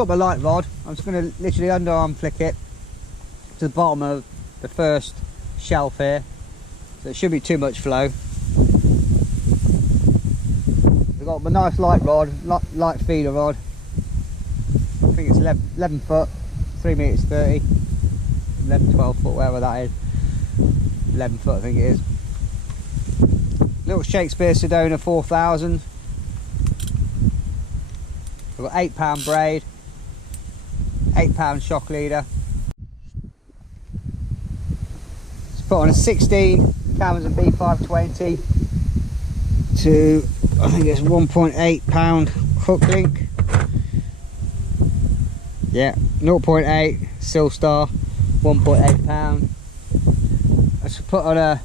got my light rod. I'm just going to literally underarm flick it to the bottom of the first shelf here, so it shouldn't be too much flow. I've got my nice light rod, light feeder rod. I think it's 11 foot, 3 meters 30, 11, 12 foot, whatever that is. 11 foot I think it is. Little Shakespeare Sedona 4000. I've got 8-pound braid, 8-pound shock leader. Let's put on a 16 Amazon B520 to, I think it's 1.8 pound hook link. Yeah, 0.8 Silstar, 1.8 pound. Let's put on a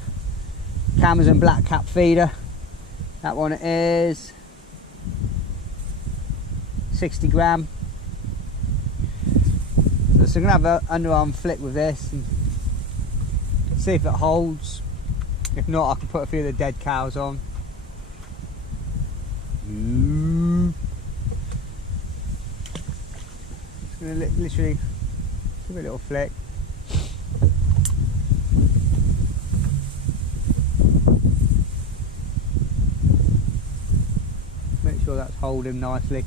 Amazon black cap feeder. That one is 60 gram. So I'm gonna have an underarm flick with this and see if it holds. If not, I can put a few of the dead cows on. Just gonna literally give it a little flick. Make sure that's holding nicely.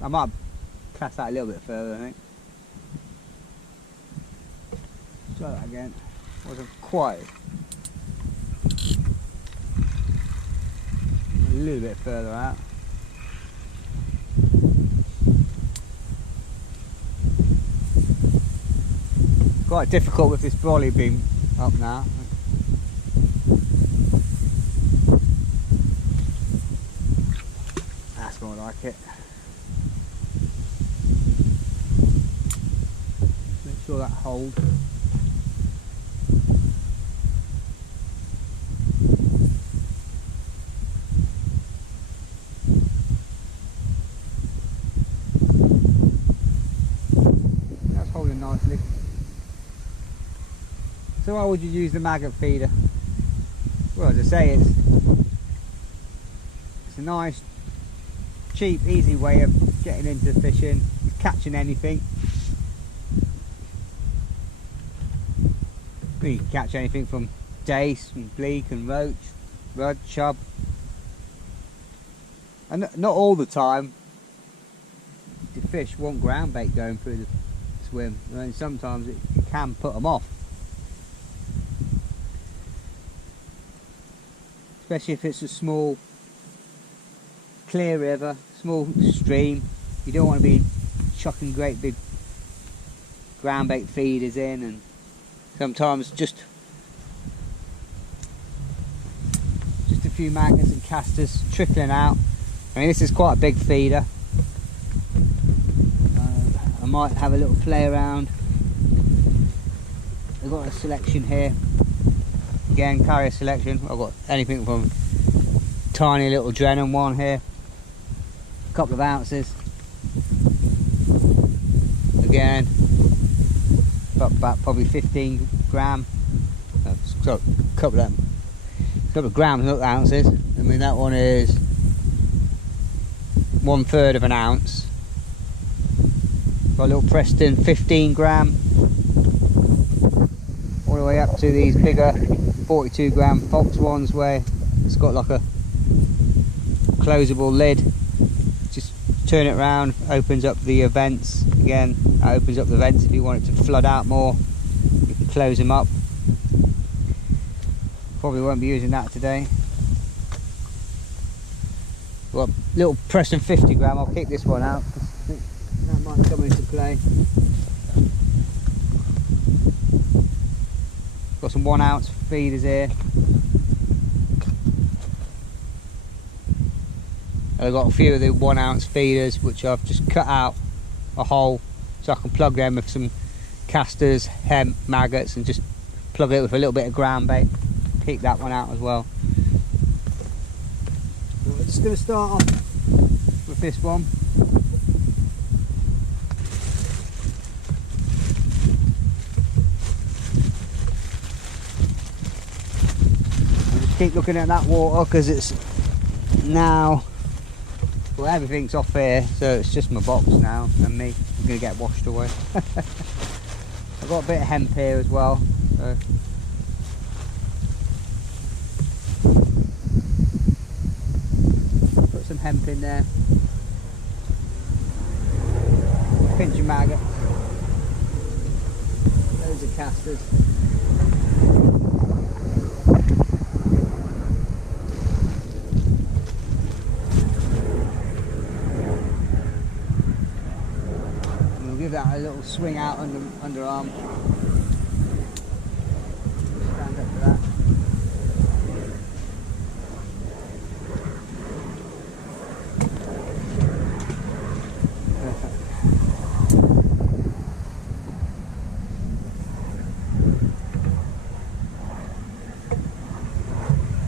I might cast that a little bit further, I think. Try that again. Wasn't quite. A little bit further out. Quite difficult with this brolly beam up now. That's more like it. Make sure that holds. That's holding nicely. So why would you use the Maggot feeder? Well, as I say, it's a nice, cheap, easy way of getting into fishing, catching anything. You can catch anything from dace and bleak and roach, rudd, chub. And not all the time the fish want ground bait going through the swim. I mean, sometimes it can put them off. Especially if it's a small, clear river, small stream. You don't want to be chucking great big ground bait feeders in, and sometimes just a few magnets and casters trickling out. I mean, this is quite a big feeder. I might have a little play around. I've got a selection here. Again, carrier selection. I've got anything from tiny little Drennan one here, a couple of ounces. Again, about probably 15 gram. So a couple of grams, not ounces. I mean, that one is 1/3 of an ounce. Got a little Preston 15 gram, all the way up to these bigger 42 gram Fox ones where it's got like a closable lid. Just turn it around, opens up the vents. Again, that opens up the vents if you want it to flood out more. You can close them up. Probably won't be using that today. Well, little Preston 50 gram, I'll kick this one out. That might come into play. Got some 1 ounce feeders here. I've got a few of the 1 ounce feeders which I've just cut out a hole so I can plug them with some casters, hemp, maggots, and just plug it with a little bit of ground bait. Keep that one out as well. We're just going to start off with this one. Keep looking at that water because it's now Well, everything's off here, so it's just my box now and me. I'm going to get washed away. I've got a bit of hemp here as well. So. Put some hemp in there. Pinch of maggots. Those are casters. Give that a little swing out underarm. Stand up for that.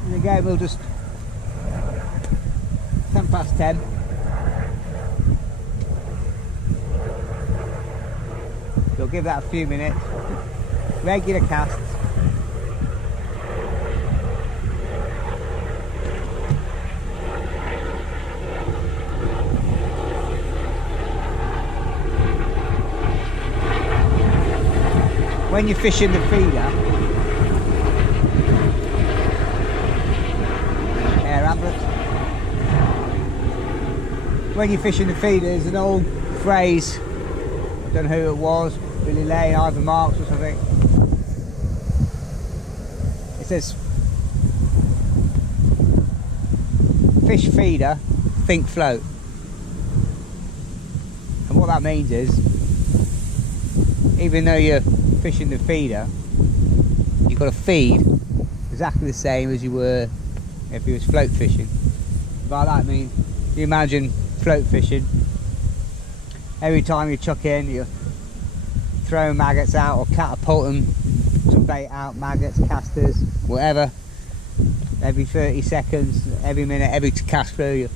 And again, we'll just 10 past 10. We'll give that a few minutes. Regular casts. When you're fishing the feeder, air ambulance. When you're fishing the feeder, there's an old phrase, I don't know who it was, Billy Lane, Ivan Marks or something. It says, fish feeder, think float. And what that means is, even though you're fishing the feeder, you've got to feed exactly the same as you were if you was float fishing. By that I mean, you imagine float fishing, every time you chuck in, you throw maggots out or catapulting some bait out, maggots, casters, whatever, every 30 seconds, every minute, every cast through you.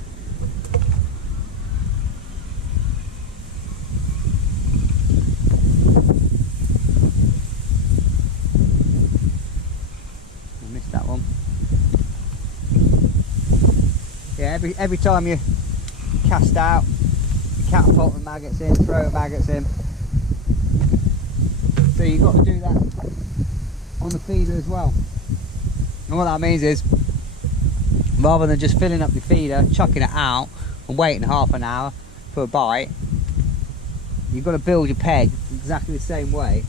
I missed that one. Yeah, every time you cast out, you catapult the maggots in, throw maggots in. So you've got to do that on the feeder as well. And what that means is, rather than just filling up your feeder, chucking it out and waiting half an hour for a bite, you've got to build your peg exactly the same way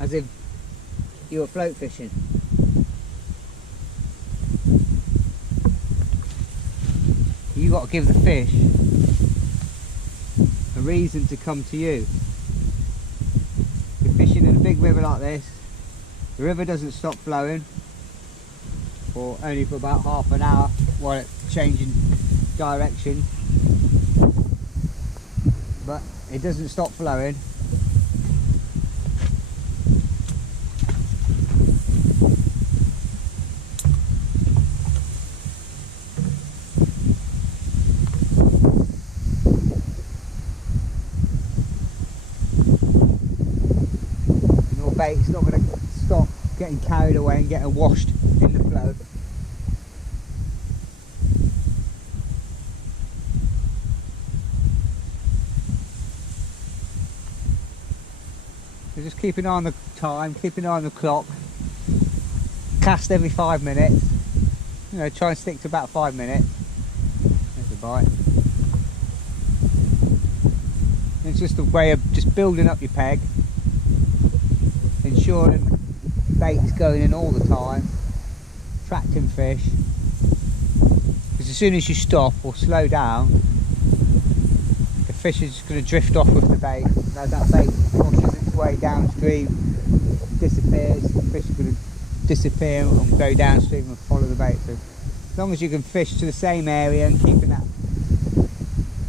as if you were float fishing. You've got to give the fish a reason to come to you. You're fishing in a big river like this, the river doesn't stop flowing for only for about half an hour while it's changing direction, but it doesn't stop flowing. It's not going to stop getting carried away and getting washed in the flow. So just keep an eye on the time, keep an eye on the clock, cast every 5 minutes, you know, try and stick to about 5 minutes. There's a bite. It's just a way of just building up your peg, ensuring bait is going in all the time, attracting fish, because as soon as you stop or slow down, the fish is just going to drift off with the bait. As that bait washes its way downstream, disappears, the fish are going to disappear and go downstream and follow the bait. So as long as you can fish to the same area and keeping that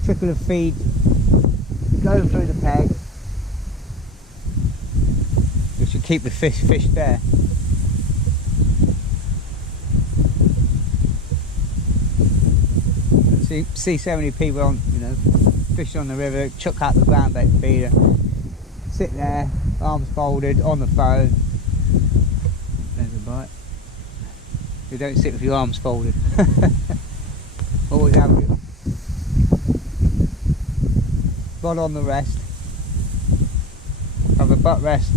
trickle of feed going through the peg, which will keep the fish there. See so many people on, you know, fishing on the river, chuck out the ground bait feeder, sit there, arms folded, on the phone. There's a bite. You don't sit with your arms folded. always have your rod on the rest. Have a butt rest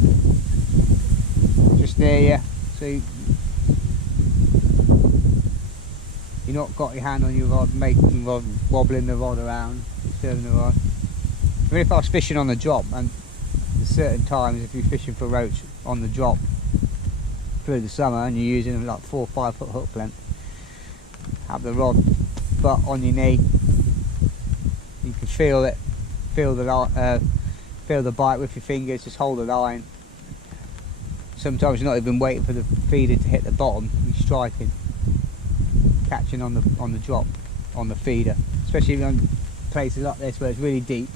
just near you, so you're not got your hand on your rod, making rod, wobbling the rod around, disturbing the rod. I mean, if I was fishing on the drop, and at certain times if you're fishing for roach on the drop through the summer and you're using like 4 or 5 foot hook length, have the rod butt on your knee, you can feel it, feel the bite with your fingers, just hold the line. Sometimes you're not even waiting for the feeder to hit the bottom, you're striking, catching on the drop, on the feeder, especially on places like this where it's really deep.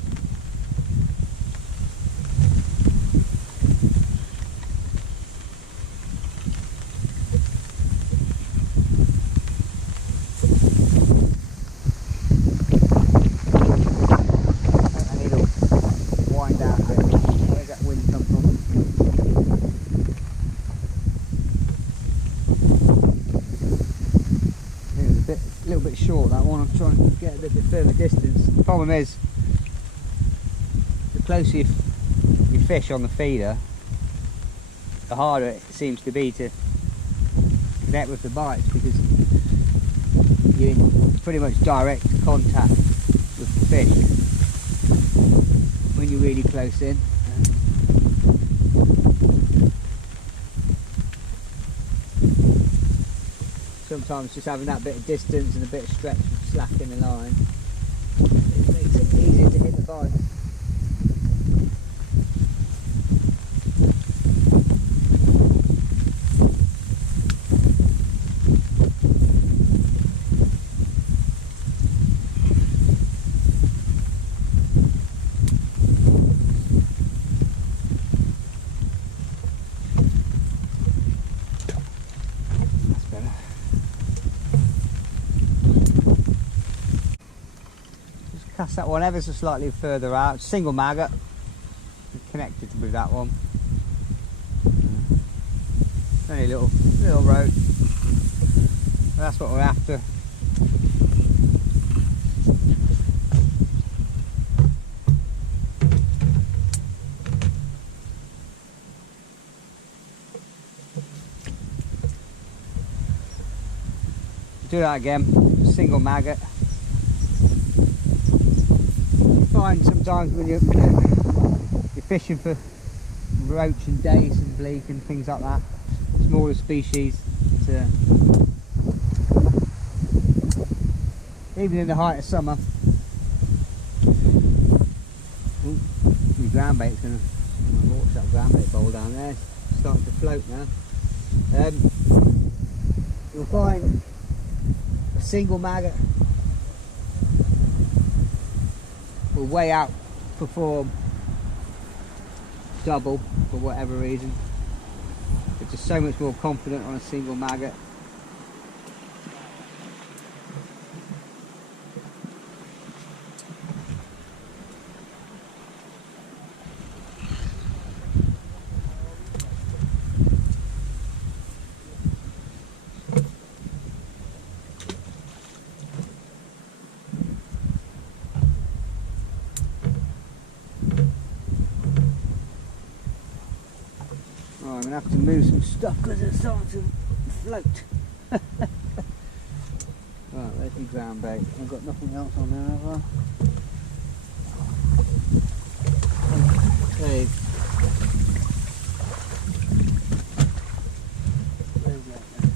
Short that one, I'm trying to get a bit further distance. The problem is, the closer you fish on the feeder, the harder it seems to be to connect with the bites, because you're in pretty much direct contact with the fish when you're really close in. Sometimes just having that bit of distance and a bit of stretch and slack in the line, it makes it easier to hit the bite. Cast that one ever so slightly further out, single maggot, connected with that one. Only a little roach. That's what we're after. Do that again, single maggot. Find sometimes when you're fishing for roach and dace and bleak and things like that, smaller species, even in the height of summer. Ooh, my ground bait's going to watch that ground bait bowl down there, it's starting to float now. You'll find a single maggot will way outperform double for whatever reason. It's just so much more confident on a single maggot. I'm going to have to move some stuff because it's starting to float. Right, there's my ground bait. I've got nothing else on there, have I? Okay. Where's that then?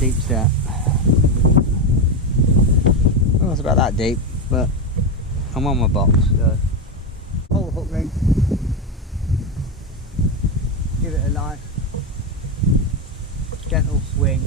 Deep's that? Well, it's about that deep, but I'm on my box, so hold the hook ring, give it a nice gentle swing,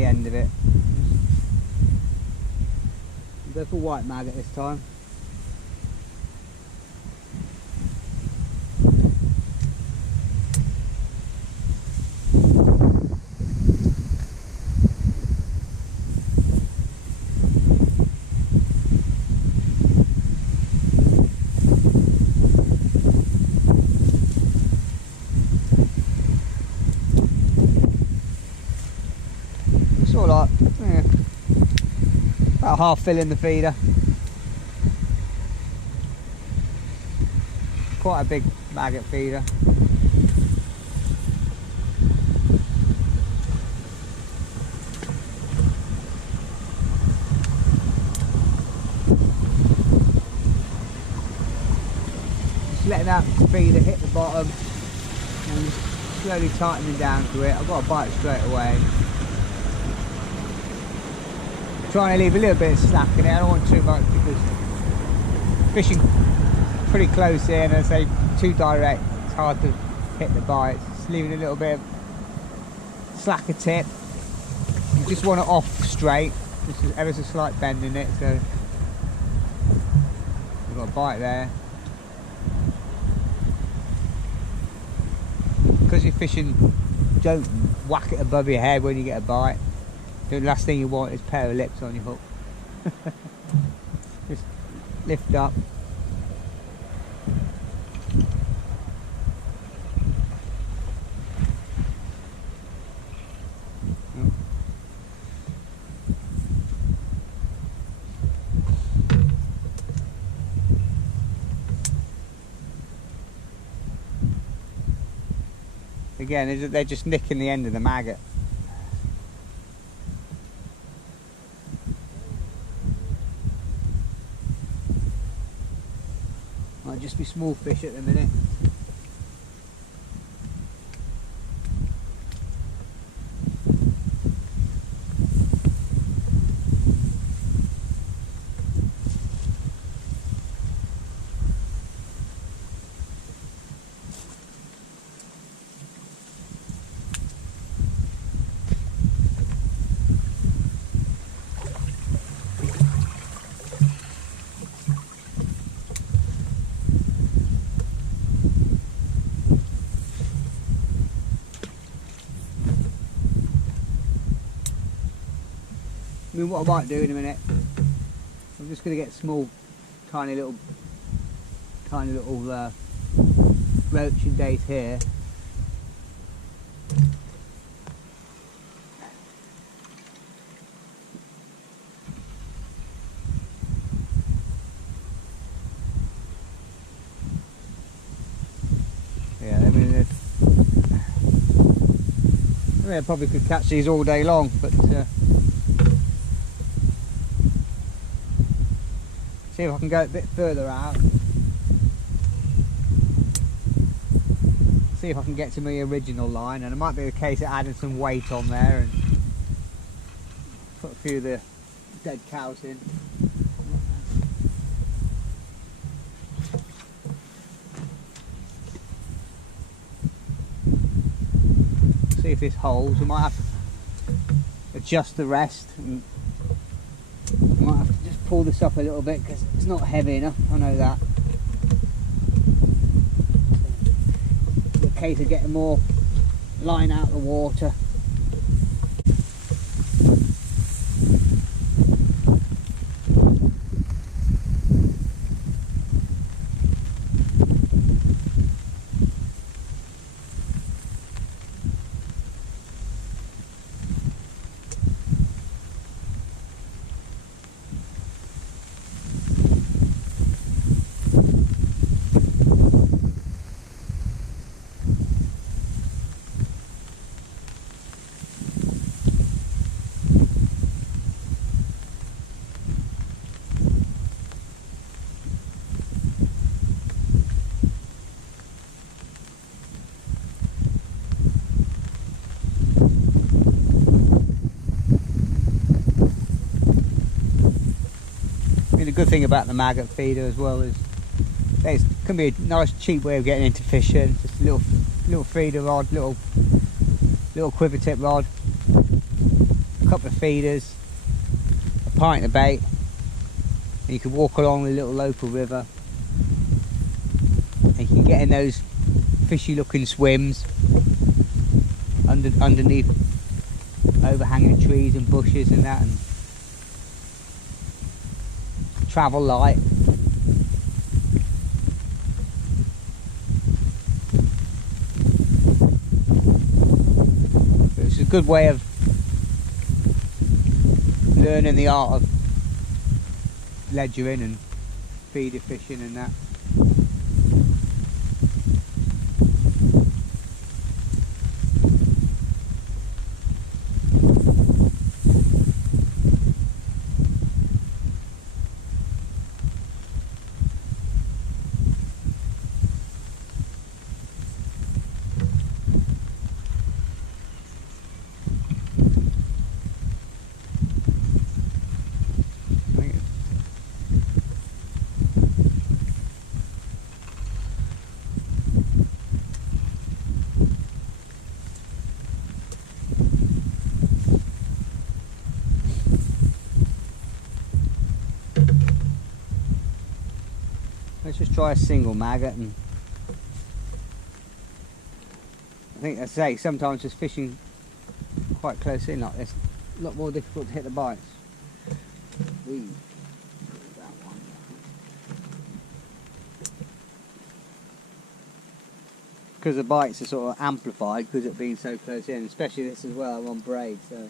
the end of it. Go for white maggot this time. Sort of like, yeah, about half filling the feeder. Quite a big maggot feeder. Just letting that feeder hit the bottom and just slowly tightening down to it. I've got to bite straight away. Trying to leave a little bit of slack in it. I don't want too much because fishing pretty close here, and as I say, too direct, it's hard to hit the bites. Just leaving a little bit of slacker tip. You just want it off straight. Just ever so slight bend in it, so you've got a bite there. Because you're fishing, don't whack it above your head when you get a bite. The last thing you want is a pair of lips on your hook. Just lift up. Again, they're just nicking the end of the maggot. Might just be small fish at the minute. I mean, what I might do in a minute, I'm just going to get small, tiny little roach and dace here. Yeah, I mean, I probably could catch these all day long, but see if I can go a bit further out. See if I can get to my original line, and it might be the case of adding some weight on there and put a few of the dead cows in. See if this holds. I might have to adjust the rest, and I might have to just pull this up a little bit because it's not heavy enough. I know that. It's a case of getting more line out of the water. The good thing about the maggot feeder as well is it can be a nice cheap way of getting into fishing. Just a little feeder rod, little quiver tip rod, couple of feeders, a pint of bait, and you can walk along the little local river and you can get in those fishy looking swims underneath overhanging trees and bushes and that, and travel light. It's a good way of learning the art of ledgering and feeder fishing and that. Let's just try a single maggot, and I think, as I say, sometimes just fishing quite close in like this, a lot more difficult to hit the bites. Because the bites are sort of amplified because it being so close in, especially this as well, I'm on braid, so.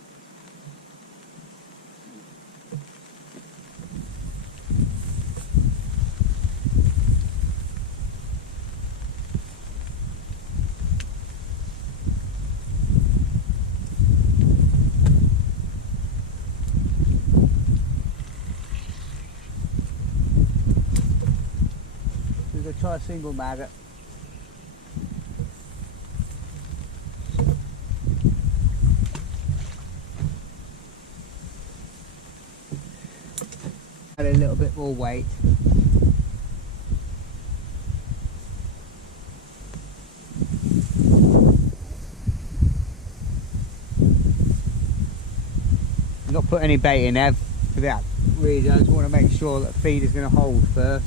We're going to try a single maggot. Add a little bit more weight. Not put any bait in there for that reason. I just want to make sure that the feed is going to hold first.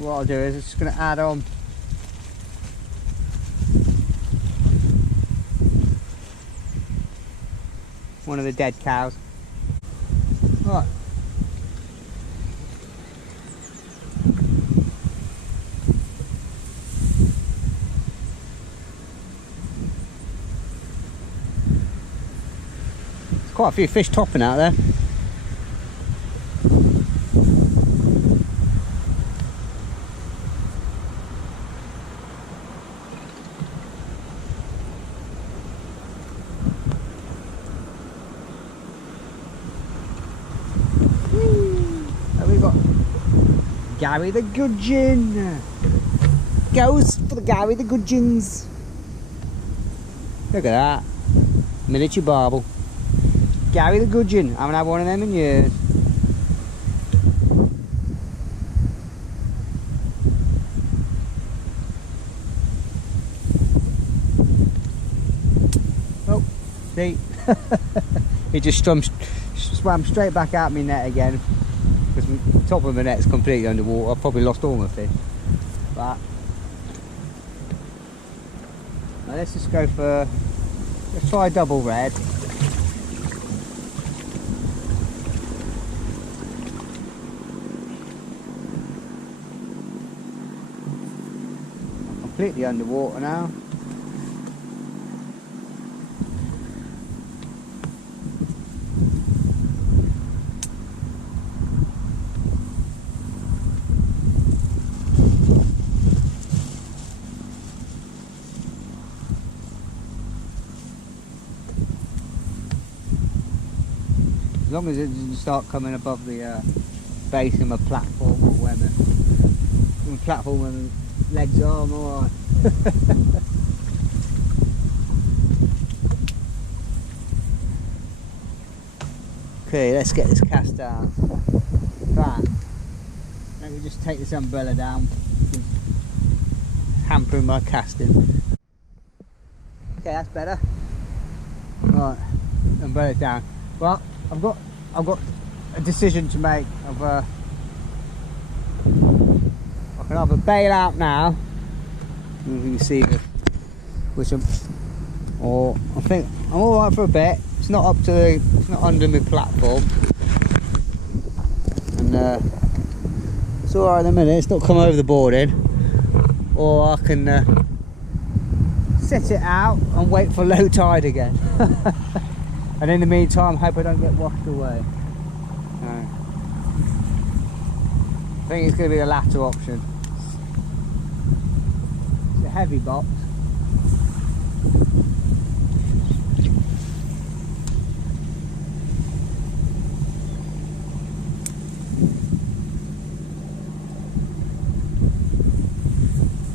What I'll do is I'm just going to add on one of the dead cows. Right. There's quite a few fish topping out there. Gary the Gudgeon goes for the Gary the Gudgeons. Look at that miniature barbel. Gary the Gudgeon. I haven't had one of them in years. Oh, see, he just swam straight back at me net again. Because the top of my net's completely underwater. I've probably lost all my fish. But now let's just go for, let's try a double red. I'm completely underwater now. As long as it doesn't start coming above the base of my platform or whatever. on the platform and legs are, I'm alright. Okay, let's get this cast down. Right. Let me just take this umbrella down. Hampering my casting. Okay, that's better. Right, umbrella down. Well, I've got a decision to make. I can either bail out now, if you can see with some, or I think I'm all right for a bit. It's not up to it's not under my platform, and it's all right in a minute. It's not come over the boarding, or I can sit it out and wait for low tide again. And in the meantime, hope I don't get washed away. No. I think it's going to be the latter option. It's a heavy box.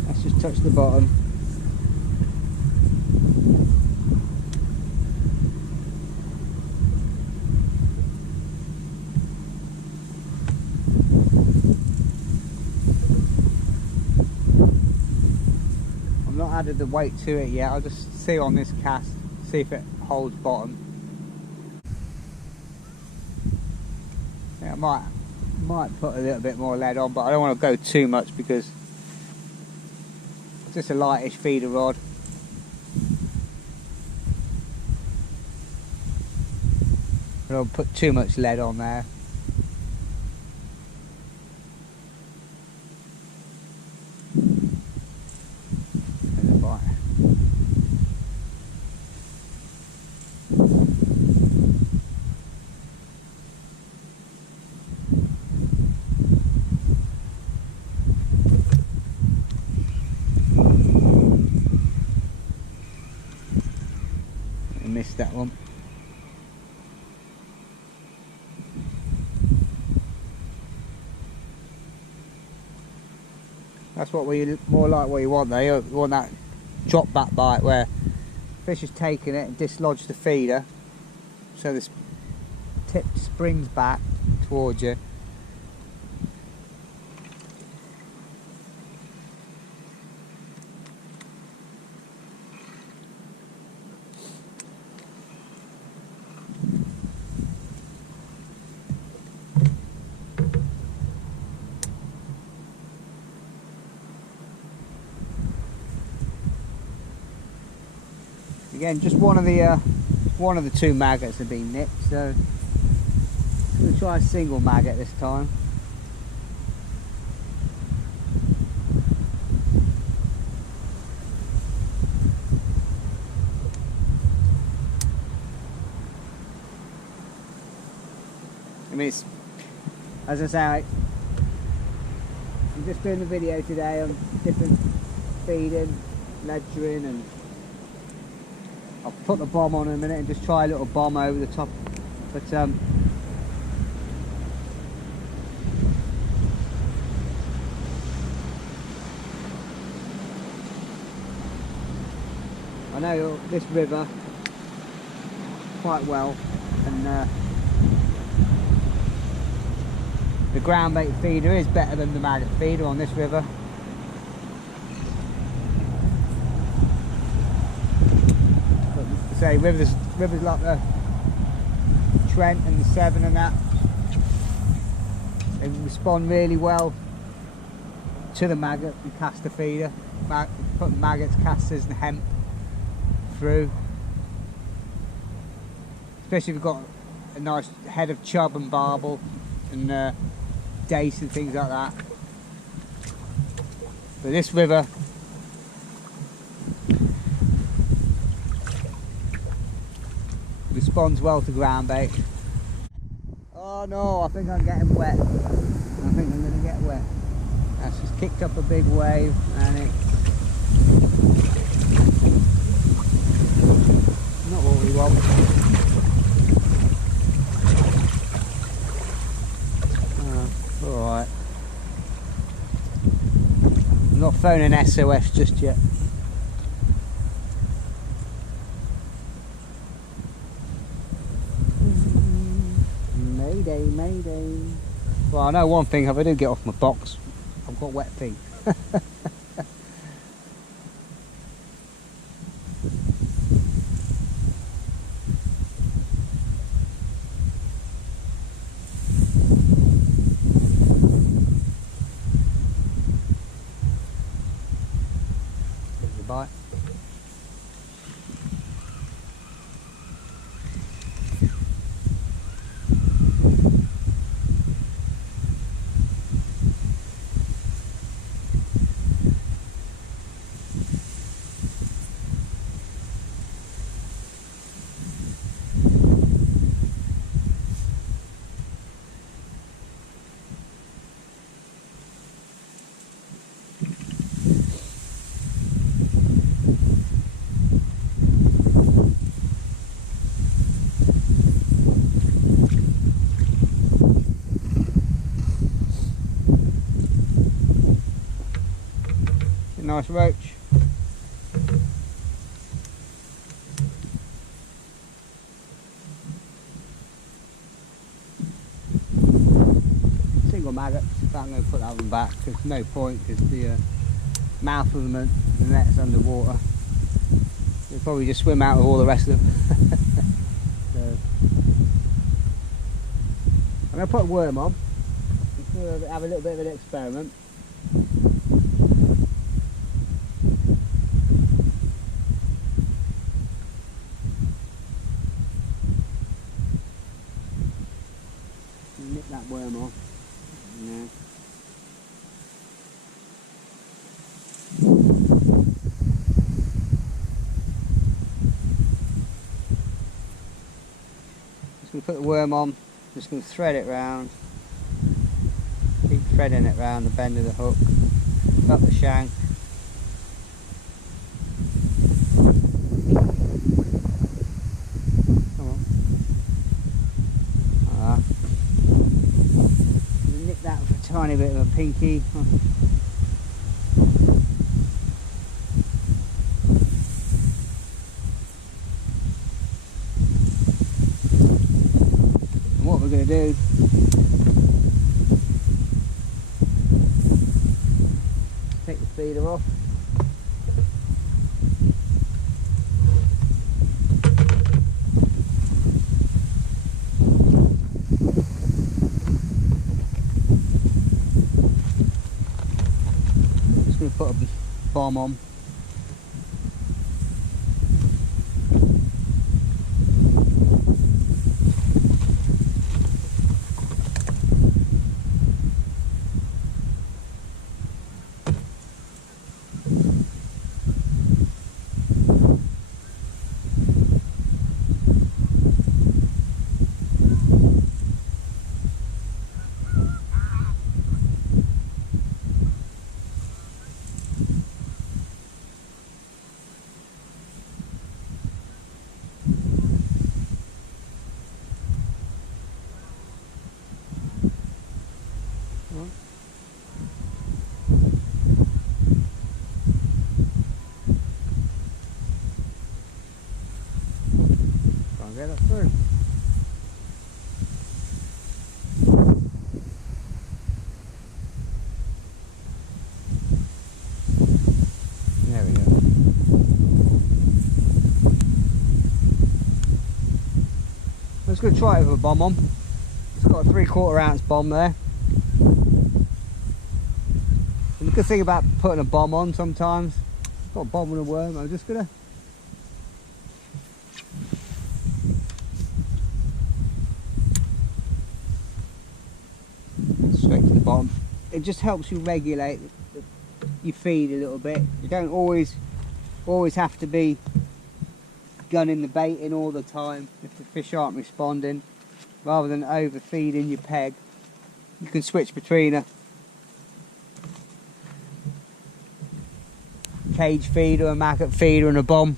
Let's just touch the bottom. Added the weight to it yet. I'll just see on this cast, see if it holds bottom. Yeah, I might put a little bit more lead on, but I don't want to go too much because it's just a lightish feeder rod. I don't put too much lead on there. Missed that one. That's what more like what you want there. You want that drop back bite where fish is taking it and dislodge the feeder, so this tip springs back towards you. Again, just one of the two maggots have been nipped, so I'm going to try a single maggot this time. I mean, it's, as I say, I'm just doing the video today on different feeding, ledgering, and I'll put the bomb on in a minute and just try a little bomb over the top. But I know this river quite well, and the ground bait feeder is better than the maggot feeder on this river. Say rivers like the Trent and the Severn and that, they respond really well to the maggot and cast the feeder. Put maggots, casters and hemp through, especially if you've got a nice head of chub and barbel and dace and things like that. But this river responds well to ground bait. Oh no, I think I'm getting wet. I think I'm going to get wet. That's just kicked up a big wave and it's not what we want. Alright. not phoning SOS just yet. Mayday, mayday. Well, I know one thing, if I do get off my box, I've got wet feet. Bite. Nice roach. Single maggot, but I'm going to put that one back because no point, because the mouth of the net's underwater. They'll probably just swim out with all the rest of them. So, I'm going to put a worm on. I'm going to have a little bit of an experiment. Nip that worm off. Yeah. Just going to put the worm on, just going to thread it round, keep threading it round the bend of the hook, up the shank. Come on. Nip that with a tiny bit of a pinky. What we're going to do, take the feeder off, just going to put a bomb on. Can't get it through. There we go. I'm just going to try it with a bomb on. It's got a 3/4 ounce bomb there. And the good thing about putting a bomb on sometimes, I've got a bomb and a worm, I'm just going to straight to the bottom. It just helps you regulate your feed a little bit. You don't always have to be gunning the bait in all the time if the fish aren't responding. Rather than overfeeding your peg, you can switch between a cage feeder, a maggot feeder and a bomb.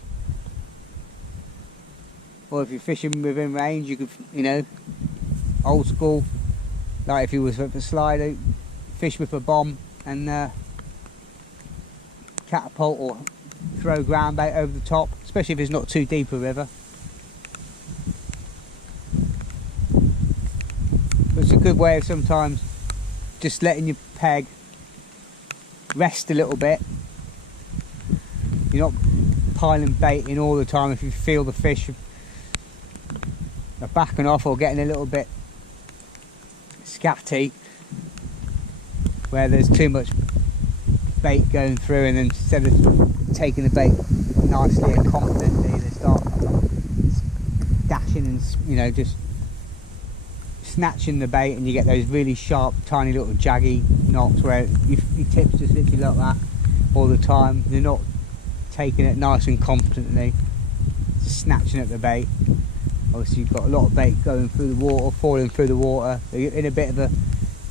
Or if you're fishing within range, you could, you know, old school, like if you was with a slider, fish with a bomb and catapult or throw ground bait over the top, especially if it's not too deep a river. But it's a good way of sometimes just letting your peg rest a little bit. You're not piling bait in all the time if you feel the fish are backing off or getting a little bit scatty, where there's too much bait going through, and then instead of taking the bait nicely and confidently, they start dashing and, you know, just snatching the bait, and you get those really sharp, tiny little jaggy knocks where your tips just literally like that all the time. They're not taking it nice and confidently, just snatching at the bait. Obviously you've got a lot of bait going through the water, falling through the water. You're in a bit of a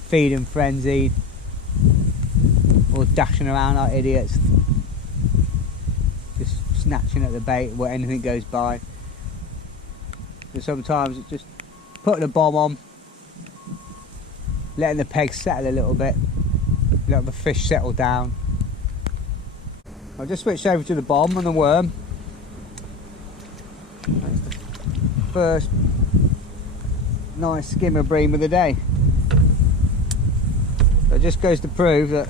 feeding frenzy, or dashing around like idiots, just snatching at the bait where anything goes by. And sometimes it's just putting a bomb on, letting the peg settle a little bit, let the fish settle down. I'll just switch over to the bomb and the worm. That's the first nice skimmer bream of the day. So it just goes to prove that,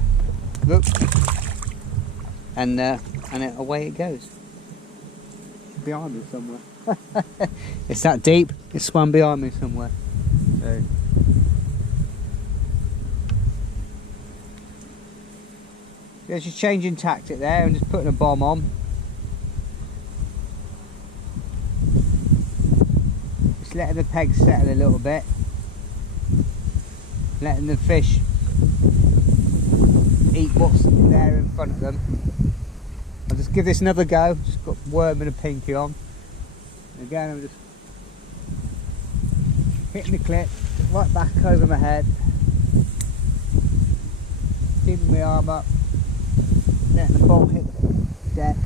look, and away it goes. Behind me somewhere. It's that deep, it's swum behind me somewhere. So there's just changing tactic there and just putting a bomb on. Just letting the peg settle a little bit. Letting the fish eat what's there in front of them. I'll just give this another go. Just got worm and a pinky on. Again, I'm just hitting the clip right back over my head, keeping my arm up, letting the ball hit the deck.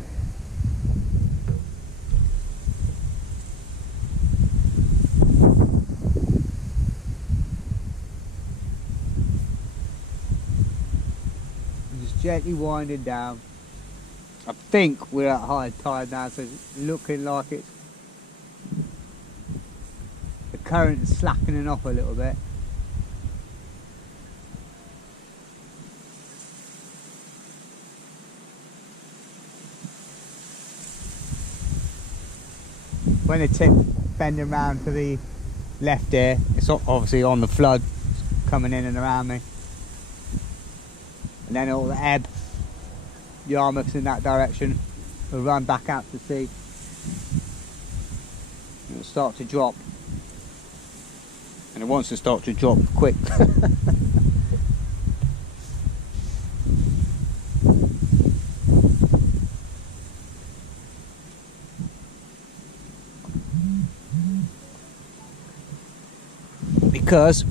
And just gently winding down. I think we're at high tide now, so it's looking like it's, the current is slackening off a little bit. When the tip bending round to the left here, it's obviously on the flood, it's coming in and around me. And then all the ebb, Yarmouth's in that direction, will run back out to sea. It'll start to drop. And it wants to start to drop quick. Because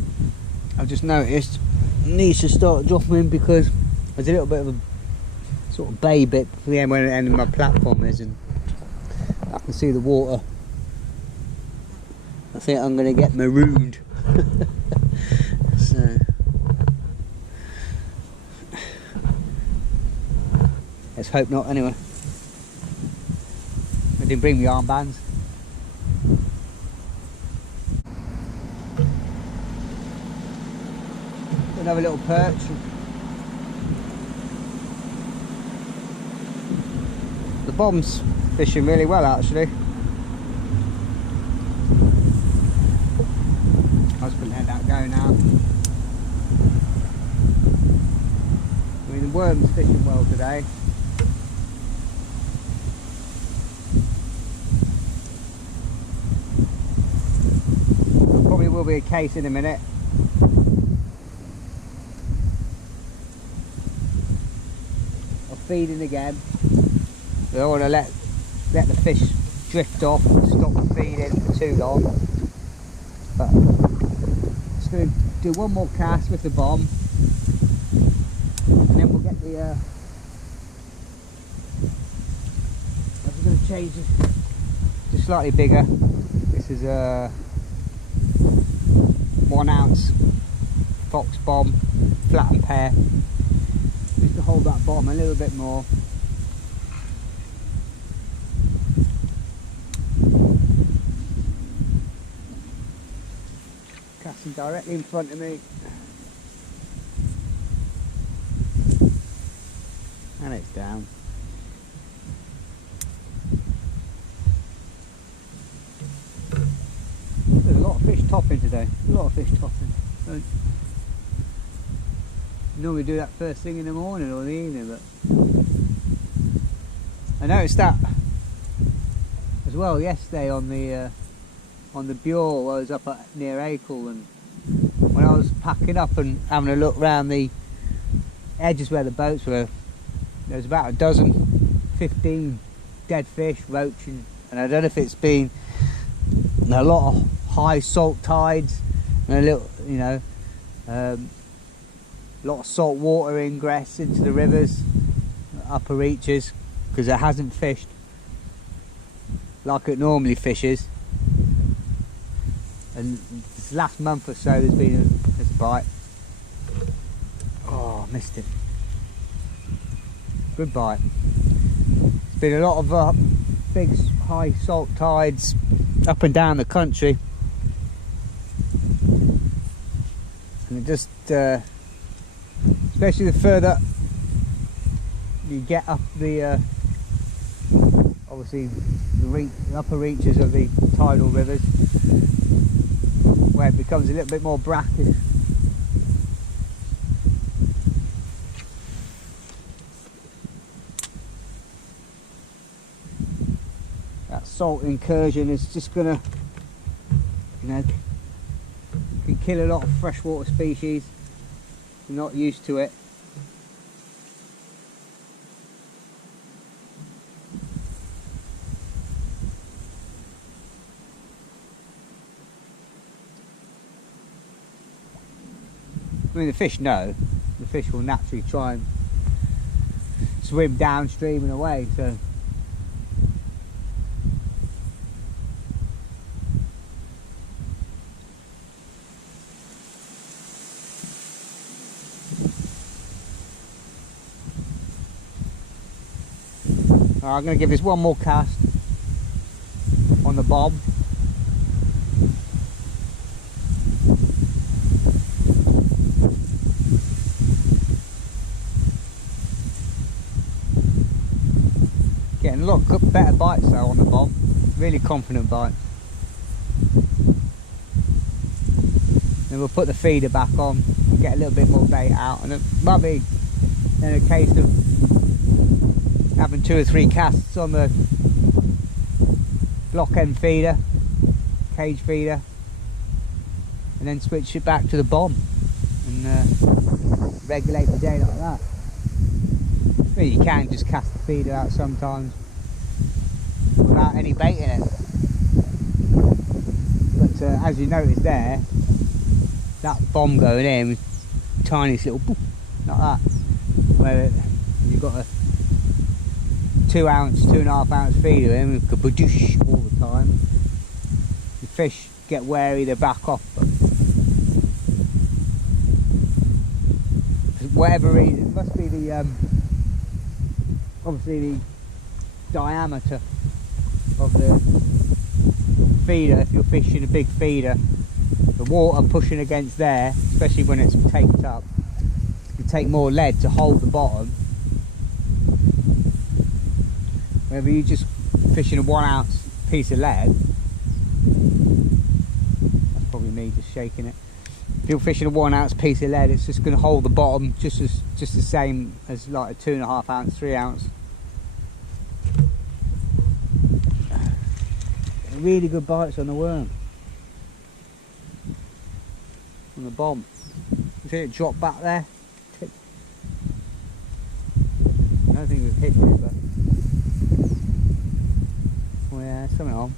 I've just noticed it needs to start dropping, because there's a little bit of a sort of bay bit for the end where the end of my platform is, and I can see the water. I think I'm going to get marooned. So let's hope not. Anyway, I didn't bring my armbands. Another little perch. The bomb's fishing really well actually. I was going to let that go now. I mean, the worm's fishing well today. Probably will be a case in a minute. I'll feed in again. I don't want to let the fish drift off and stop feeding for too long. But I'm just going to do one more cast with the bomb, and then we'll get the. I'm going to change this to slightly bigger. This is a 1 ounce fox bomb, flat and pear, just to hold that bottom a little bit more. Casting directly in front of me. And it's down. There's a lot of fish topping today. A lot of fish topping. Don't normally do that first thing in the morning or the evening, but I noticed that as well yesterday on the Bure where I was up near Acle, and when I was packing up and having a look round the edges where the boats were, there was about a dozen, 15 dead fish, roach, and I don't know if it's been a lot of high salt tides and a little, you know, a lot of salt water ingress into the rivers, upper reaches, because it hasn't fished like it normally fishes. And this last month or so there's been a bite. Oh, I missed it. Good bite. There's been a lot of big high salt tides up and down the country, and it just especially the further you get up the obviously the upper reaches of the tidal rivers, where it becomes a little bit more brackish. That salt incursion is just gonna, you know, can kill a lot of freshwater species. You're not used to it. I mean, the fish know. The fish will naturally try and swim downstream and away, so I'm going to give this one more cast on the bob. Getting a lot better bites though on the bob. Really confident bites. Then we'll put the feeder back on, get a little bit more bait out, and it might be then a case of having 2 or 3 casts on the block end feeder, cage feeder, and then switch it back to the bob and regulate the day like that. I mean, you can just cast the feeder out sometimes without any bait in it, but as you notice there, that bomb going in with tiny little boop, like that, where you've got a 2 ounce, 2.5 ounce feeder in with kabadoosh all the time. The fish get wary, they back off, but for whatever reason, it must be the obviously the diameter of the feeder. If you're fishing a big feeder, the water pushing against there, especially when it's taped up, you take more lead to hold the bottom. Whether you're just fishing a 1 ounce piece of lead, that's probably me just shaking it. If you're fishing a 1 ounce piece of lead, it's just going to hold the bottom just the same as like a 2.5 ounce, 3 ounce. Really good bites on the worm, on the bomb. You see it drop back there? I don't think we've hit it, but oh yeah, something on.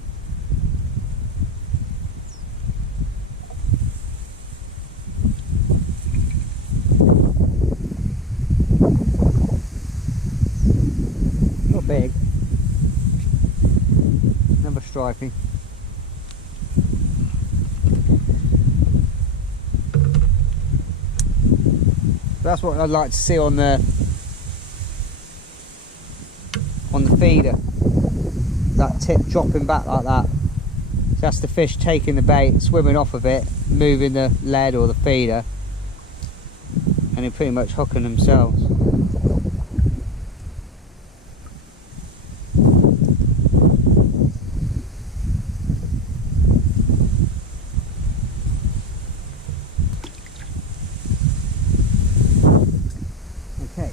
Not big. Never striping. That's what I'd like to see on the feeder. That tip dropping back like that. That's the fish taking the bait, swimming off of it, moving the lead or the feeder, and they're pretty much hooking themselves. Okay.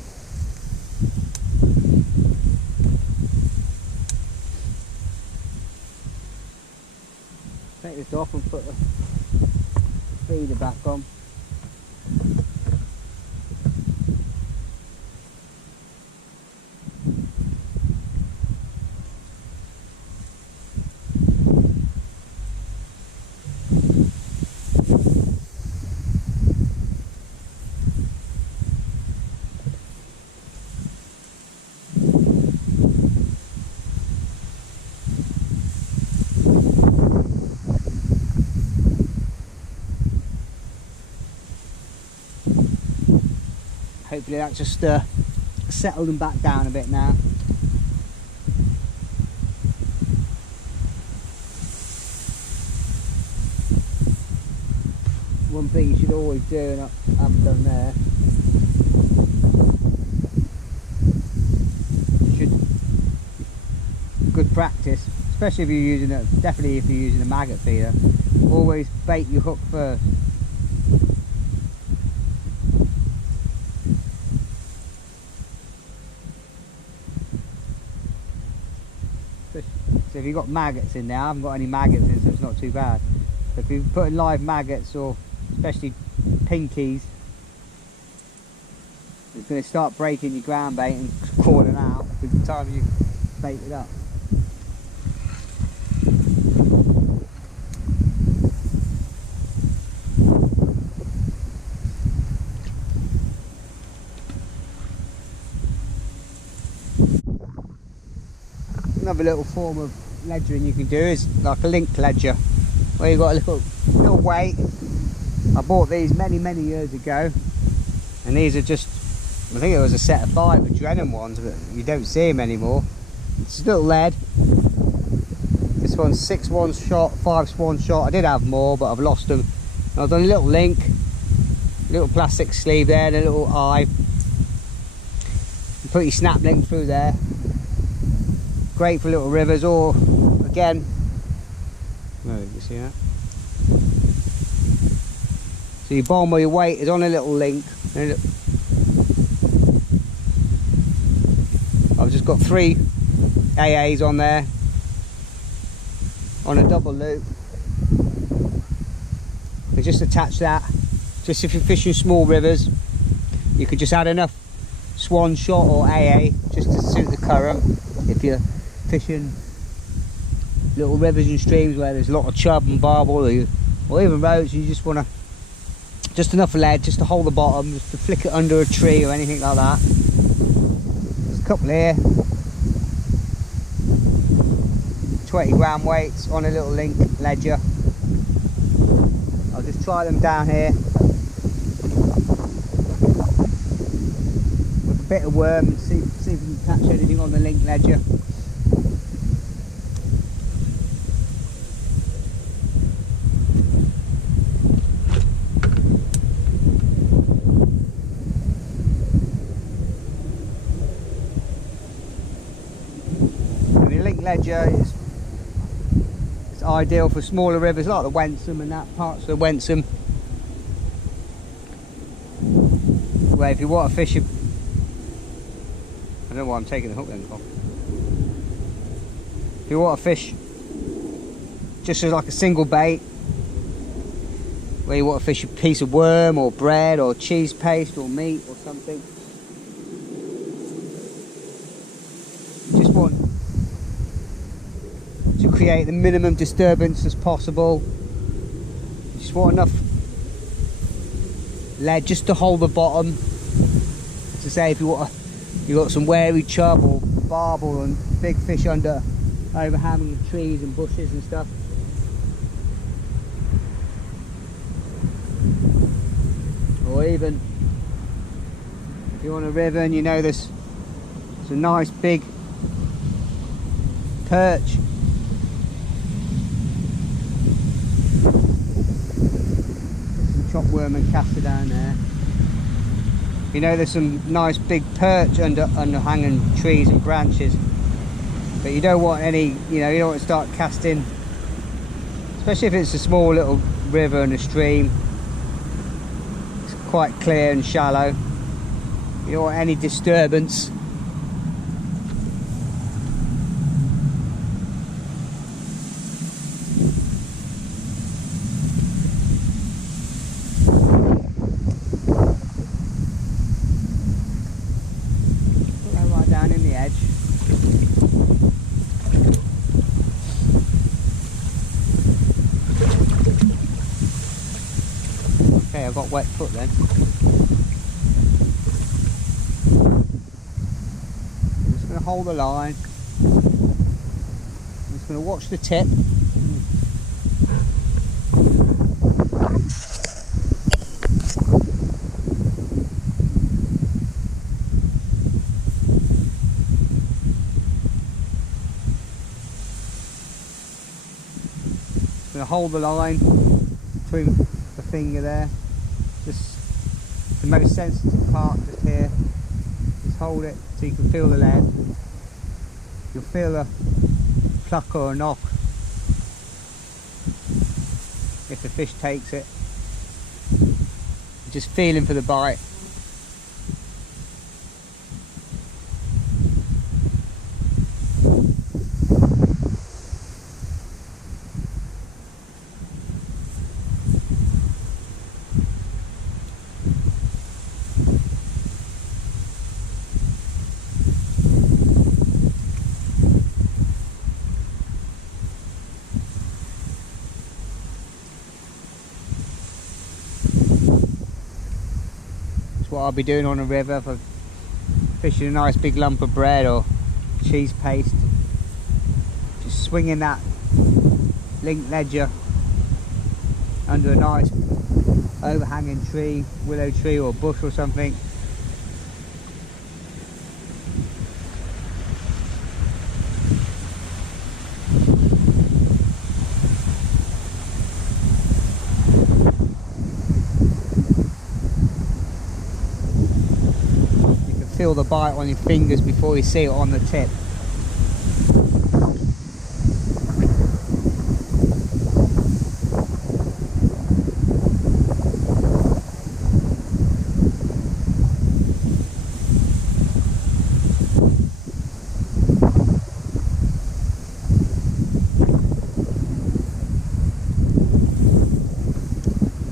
Take this off and put the feeder back on. Hopefully that just settled them back down a bit now. One thing you should always do, and I haven't done there, good practice, especially if you're using it, definitely if you're using a maggot feeder, always bait your hook first. So if you've got maggots in there, I haven't got any maggots in, so it's not too bad. But if you're putting live maggots, or especially pinkies, it's going to start breaking your ground bait and calling out by the time you bait it up. Another little form of ledgering you can do is like a link ledger, where you've got a little weight. I bought these many years ago, and these are just, I think it was a set of 5 adrenaline ones, but you don't see them anymore. It's a little lead. This one's 6 one shot, 5 one shot. I did have more, but I've lost them. And I've done a little link, a little plastic sleeve there, and a little eye. You put your snap link through there. Great for little rivers, or again, no, you can see that. So your bomb or your weight is on a little link. I've just got 3 AAs on there on a double loop. So just attach that. Just if you're fishing small rivers, you could just add enough swan shot or AA just to suit the current. If you're fishing little rivers and streams where there's a lot of chub and barbel, or even roads, you just want to, just enough lead just to hold the bottom, just to flick it under a tree or anything like that. There's a couple here, 20 gram weights on a little link ledger. I'll just try them down here with a bit of worm and see if we can catch anything on the link ledger. Ledger is ideal for smaller rivers like the Wensum and that, parts of the Wensum, where if you want to fish, I don't know why I'm taking the hook then off. If you want to fish just as like a single bait, where you want to fish a piece of worm or bread or cheese paste or meat or something, you just want to create the minimum disturbance as possible. You just want enough lead just to hold the bottom. To say, if you want you got some wary chub or barbel and big fish under overhanging trees and bushes and stuff. Or even if you're on a river and you know there's a nice big perch knotworm and castor down there. You know, there's some nice big perch under hanging trees and branches, but you don't want any, you know, you don't want to start casting, especially if it's a small little river and a stream. It's quite clear and shallow. You don't want any disturbance. Right down in the edge. Okay, I've got wet foot then. I'm just going to hold the line. I'm just going to watch the tip. I'm going to hold the line between the finger there. Just the most sensitive part just here. Just hold it so you can feel the lead. You'll feel a pluck or a knock if the fish takes it. Just feeling for the bite. What I'll be doing on a river if I'm fishing a nice big lump of bread or cheese paste. Just swinging that link ledger under a nice overhanging tree, willow tree or bush or something. Feel the bite on your fingers before you see it on the tip.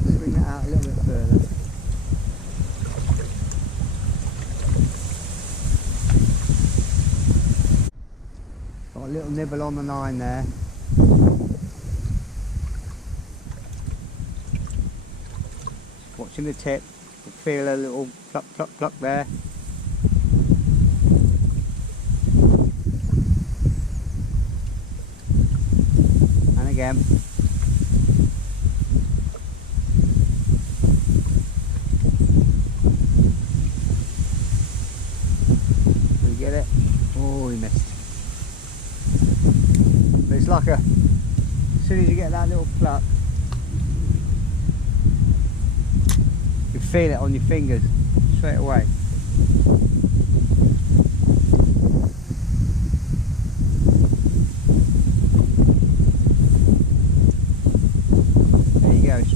Swing that out a little bit further. Got a little nibble on the line there. Watching the tip, feel a little pluck, pluck, pluck there. And again. We get it. Oh, we missed. But it's like as soon as you get that little pluck, you feel it on your fingers straight away. There he goes.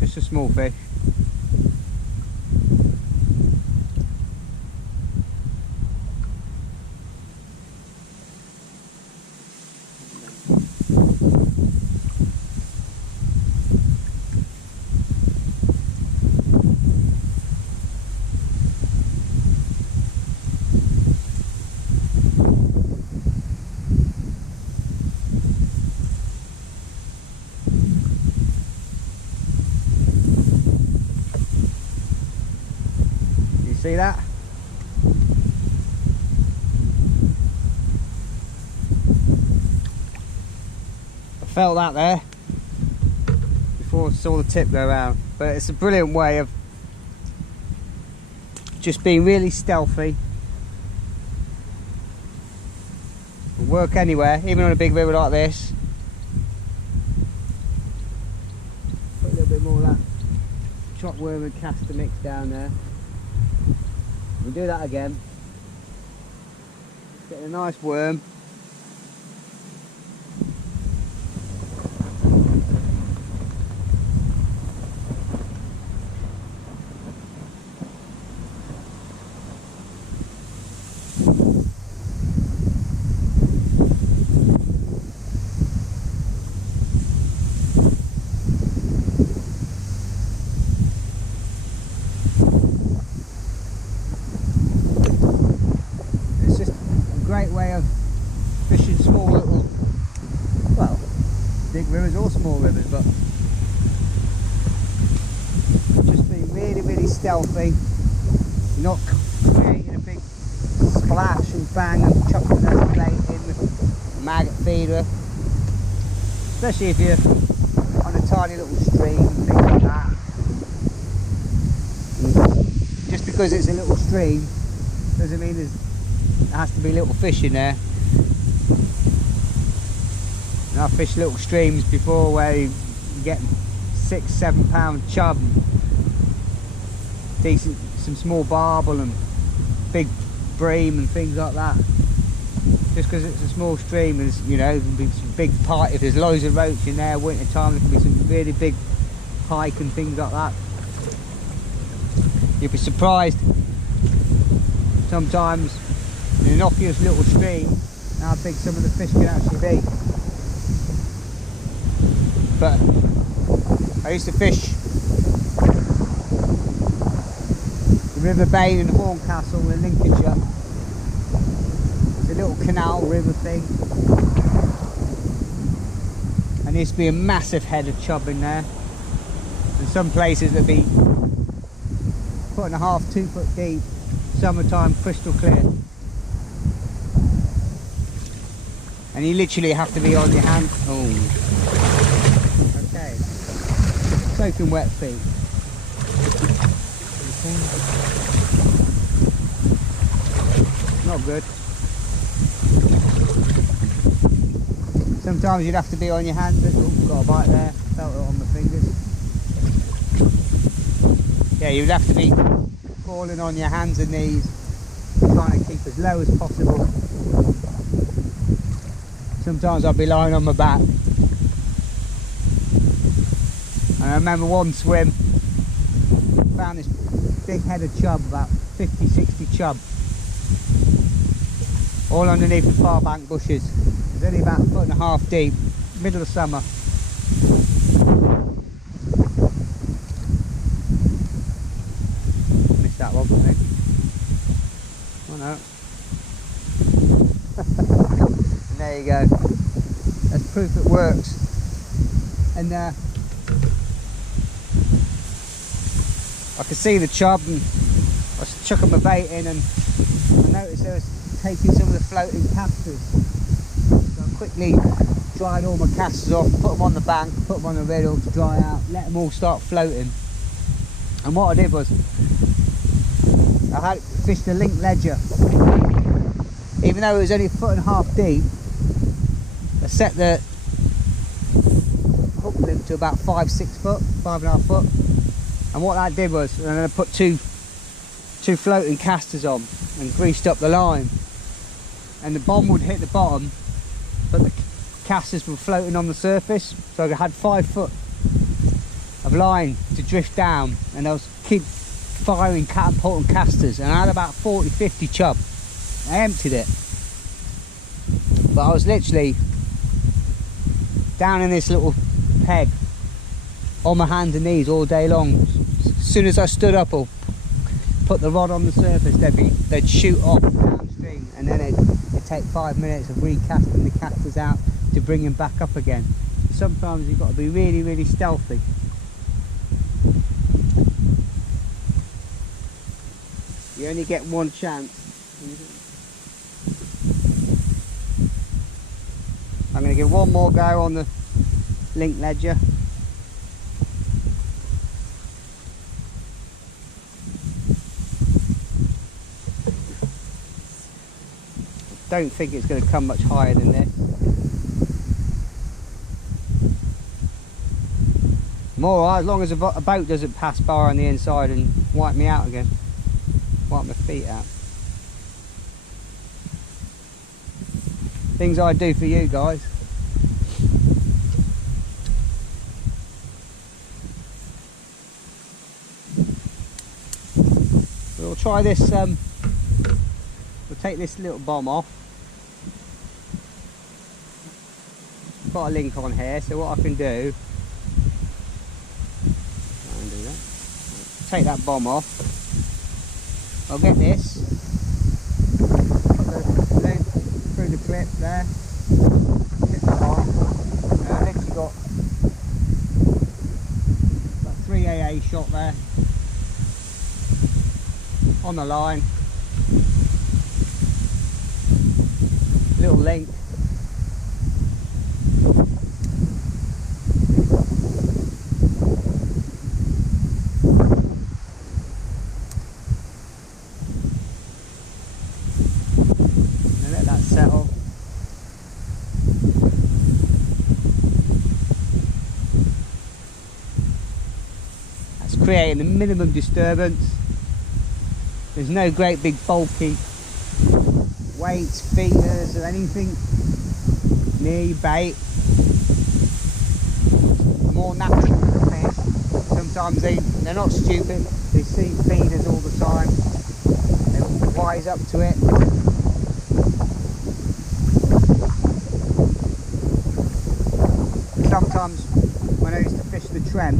Just a small fish. See that? I felt that there before I saw the tip go around. But it's a brilliant way of just being really stealthy. It'll work anywhere, even on a big river like this. Put a little bit more of that chopped worm and caster mix down there. We'll do that again. Just get a nice worm. Great way of fishing small little, well, big rivers or small rivers, but just being really stealthy. You're not creating a big splash and bang and chucking that plate in with a maggot feeder, especially if you're on a tiny little stream and things like that. Just because it's a little stream doesn't mean there has to be little fish in there. And I've fished little streams before where you get 6-7 pound chub, decent, some small barbel and big bream and things like that. Just because it's a small stream, there's, you know, there can be some big pike. If there's loads of roach in there, winter time, there can be some really big pike and things like that. You'll be surprised sometimes in an innocuous little stream how big some of the fish can actually be. But I used to fish the River Bain and Horncastle in Lincolnshire. It's a little canal river thing, and there used to be a massive head of chub in there, and some places there'd be 1.5 to 2 foot deep, summertime, crystal clear. And you literally have to be on your hands. Oh, okay. Soaking wet feet. Not good. Sometimes you'd have to be on your hands. Oh, got a bite there. Felt it on my fingers. Yeah, you'd have to be crawling on your hands and knees, trying to keep as low as possible. Sometimes I'd be lying on my back. And I remember one swim, found this big head of chub, about 50-60 chub, all underneath the far bank bushes. It was only about 1.5 foot deep, middle of summer. Missed that one, I think. Oh no. There you go. That's proof it works. And I could see the chub, and I was chucking my bait in, and I noticed I was taking some of the floating casters. So I quickly dried all my casters off, put them on the bank, put them on the riddle to dry out, let them all start floating. And what I did was, I had fished a link ledger. Even though it was only 1.5 foot deep, I set the hook limit to about 5-6 foot, 5.5 foot. And what that did was, and then I put two floating casters on and greased up the line. And the bomb would hit the bottom, but the casters were floating on the surface. So I had 5 foot of line to drift down, and I was keep firing catapulting casters, and I had about 40-50 chub. I emptied it, but I was literally down in this little peg on my hands and knees all day long. As soon as I stood up or put the rod on the surface, they'd shoot off downstream, and then it'd take 5 minutes of recasting the casters out to bring them back up again. Sometimes you've got to be really stealthy. You only get one chance. I'm going to give one more go on the link ledger. don't think it's going to come much higher than this. I'm alright as long as a boat doesn't pass by on the inside and wipe me out again. Wipe my feet out. Things I do for you guys. We'll try this, we'll take this little bomb off. Got a link on here, so what I can do, take that bomb off. I'll get this, put the link through the clip there, hit the bomb. I've literally got about 3 AA shot there on the line, little link. And let that settle. That's creating the minimum disturbance. There's no great big bulky weights, feeders or anything near your bait. More natural fish. Sometimes they're not stupid. They see feeders all the time. They're wise up to it. Sometimes when I used to fish the Trent,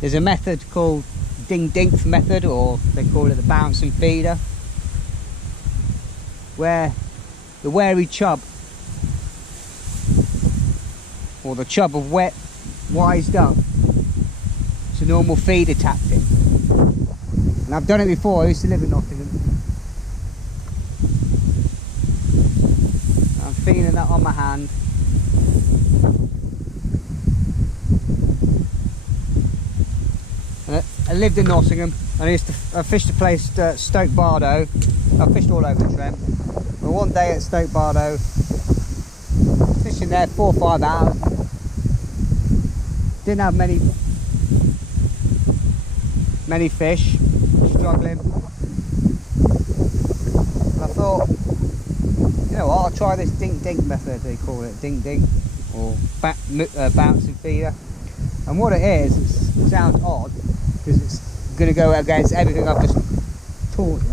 there's a method called ding-dink method, or they call it the bouncing feeder, where the wary chub or the chub of wet wised up. It's a normal feeder tactic, and I've done it before. I used to live in Nottingham. I'm feeling that on my hand. I lived in Nottingham and I fished a place, Stoke Bardo. I fished all over the Trent. But one day at Stoke Bardo, fishing there 4 or 5 hours. Didn't have many fish, struggling. And I thought, you know what, I'll try this dink-dink method, they call it, dink-dink, or bouncing feeder. And what it is, it sounds odd, because it's going to go against everything I've just taught you.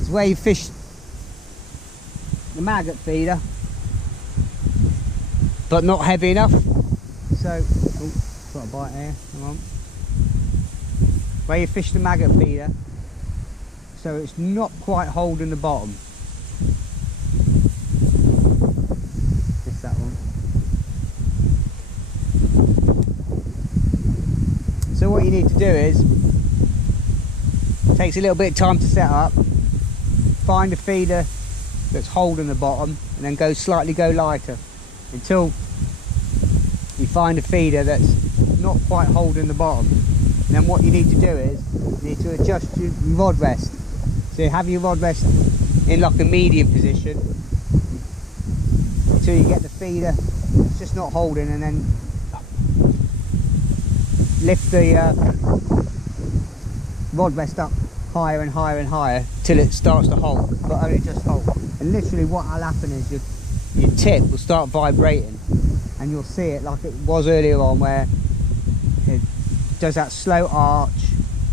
It's where you fish the maggot feeder, but not heavy enough. So, oh, got a bite here, come on. Where you fish the maggot feeder, so it's not quite holding the bottom. Just that one. So what you need to do is, it takes a little bit of time to set up, find a feeder that's holding the bottom, and then go lighter until you find a feeder that's not quite holding the bottom. And then what you need to do is, you need to adjust your rod rest. So you have your rod rest in like a medium position until you get the feeder, it's just not holding, and then lift the rod rest up higher and higher and higher till it starts to hold, but only just hold. And literally what will happen is your tip will start vibrating, and you'll see it like it was earlier on, where it does that slow arch,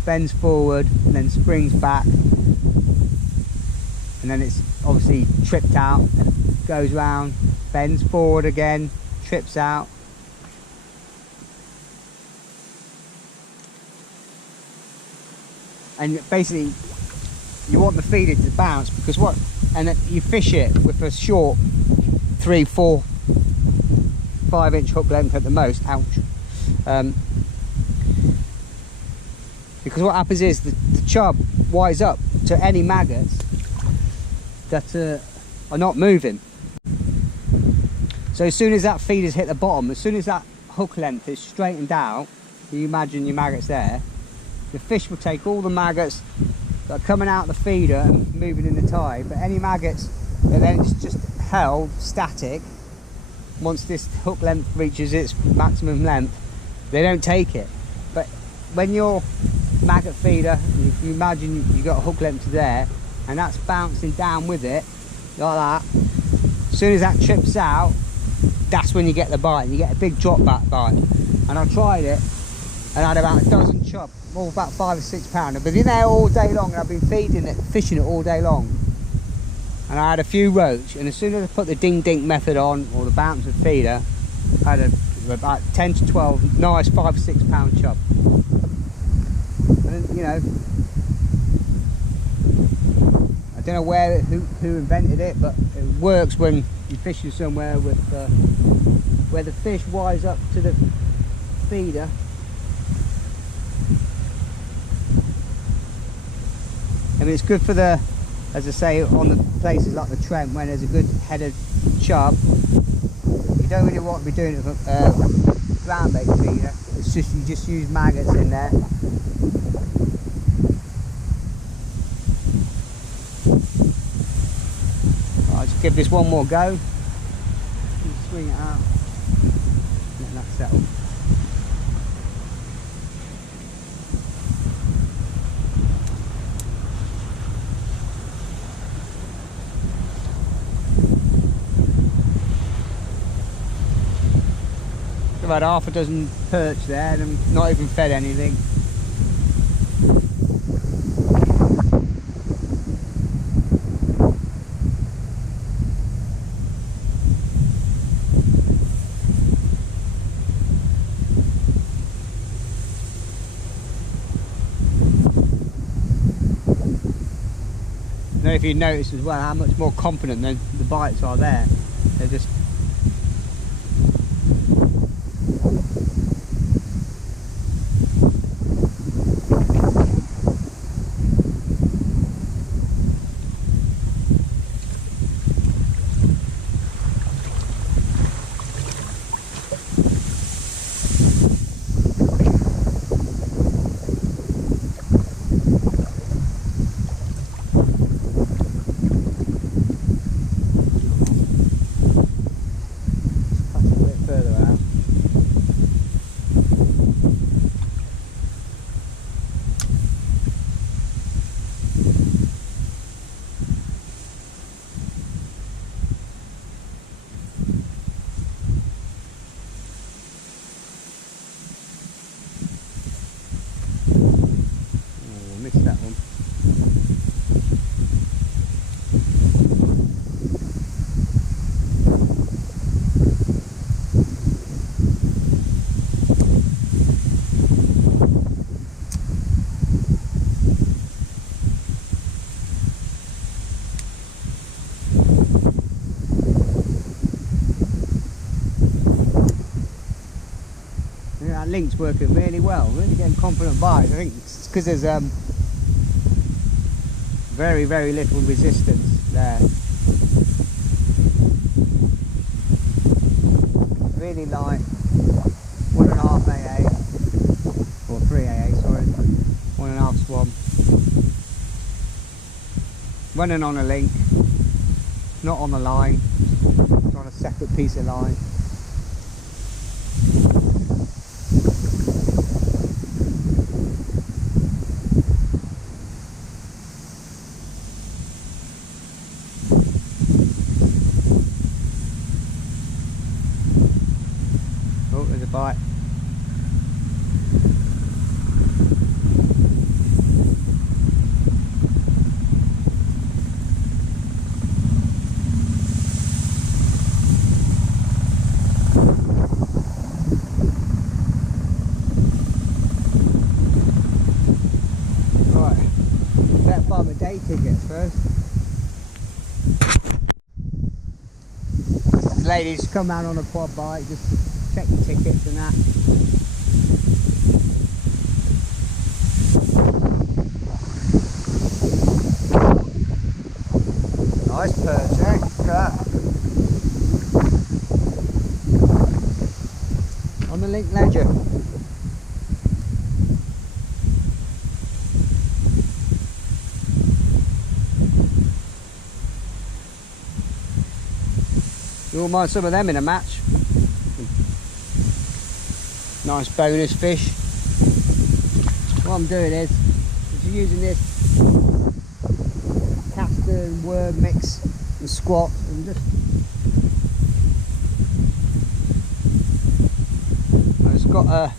bends forward and then springs back, and then it's obviously tripped out and goes round, bends forward again, trips out. And basically you want the feeder to bounce, because what, and then you fish it with a short 3, 4, 5 inch hook length at the most. Ouch. Because what happens is the chub wise up to any maggots that are not moving. So as soon as that feeder's hit the bottom, as soon as that hook length is straightened out, you imagine your maggots there, the fish will take all the maggots that are coming out the feeder and moving in the tide, but any maggots that then it's just held static, once this hook length reaches its maximum length, they don't take it. But when your maggot feeder, if you imagine you've got a hook length to there, and that's bouncing down with it, like that, as soon as that trips out, that's when you get the bite, and you get a big drop back bite. And I tried it, and I had about a dozen chub, all about 5 or 6 pounder. I've been in there all day long, and I've been feeding it, fishing it all day long. And I had a few roach, and as soon as I put the ding dink method on, or the bouncer feeder, I had about 10 to 12 nice 5 or 6 pound chub. And you know, I don't know who invented it, but it works when you're fishing somewhere with where the fish wise up to the feeder. I mean, it's good for the, as I say, on the places like the Trent when there's a good headed chub. You don't really want to be doing it with ground bait feeder. It's just, you just use maggots in there. I'll just give this one more go. Swing it out. Let that settle. I've had half a dozen perch there and I'm not even fed anything. I don't know if you notice as well how much more confident the bites are there. They're just that one. Yeah, that link's working really well, really getting confident bites. I think it's because there's very, very little resistance there. Really light, 1.5 AA, or 3 AA, sorry, 1.5 swab. Running on a link, not on the line, it's on a separate piece of line. Oh, there's a bite. Right, better buy my day tickets first. Ladies, come round on a quad bike, just check your tickets and that. Nice perch, eh? Look at that. On the link ledger. Wouldn't mind some of them in a match. Nice bonus fish. What I'm doing is using this caster and worm mix and squat and just got to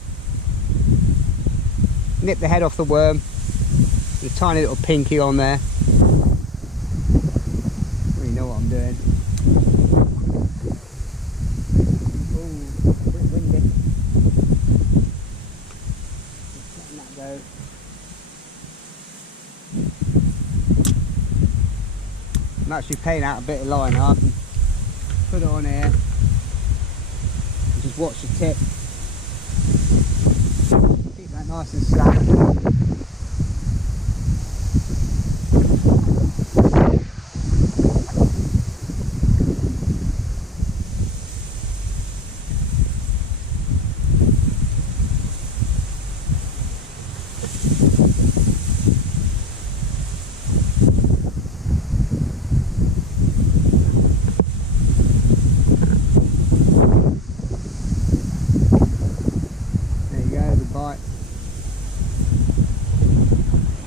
nip the head off the worm with a tiny little pinky on there. You know what I'm doing. Oh, a bit windy. Just letting that go. I'm actually paying out a bit of line up and put it on here and just watch the tip. Keep that nice and slack.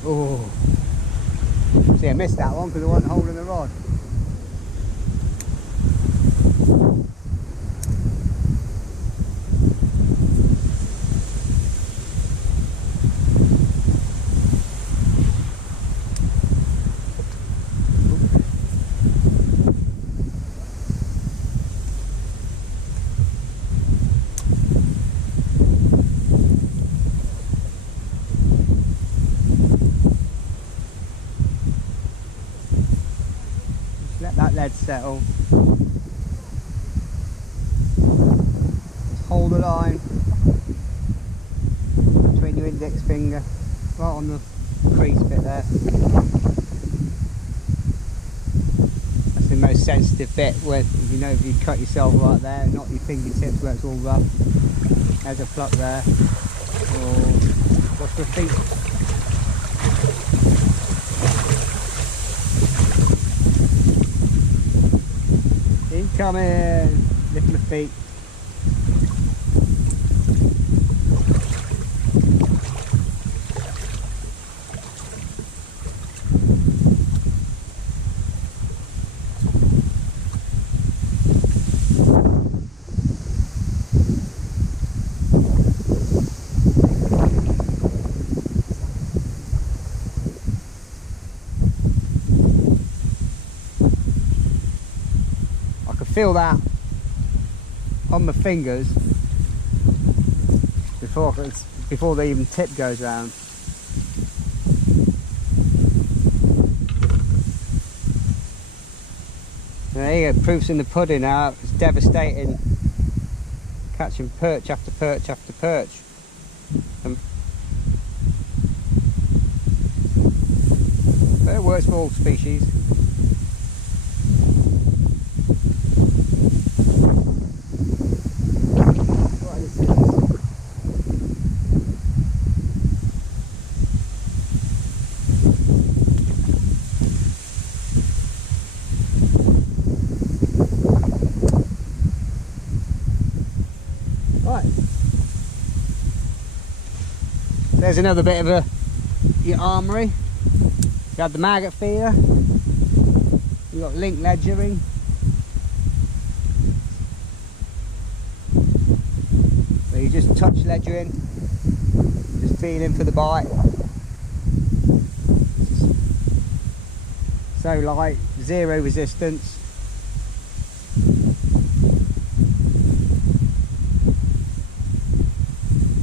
Oh, see, I missed that one because I wasn't holding the rod. Let that lead settle. Just hold the line between your index finger, right on the crease bit there. That's the most sensitive bit, where you know if you cut yourself right there, not your fingertips where it's all rough. There's a pluck there. Or what's the feet? Incoming! Lift my feet. Feel that on my fingers before the even tip goes round. There you go, proof's in the pudding now. It's devastating, catching perch after perch after perch. But it works for all species. There's another bit of your armoury. You have the maggot feeder. You've got link ledgering. So you just touch ledgering, just feeling for the bite. So light, zero resistance.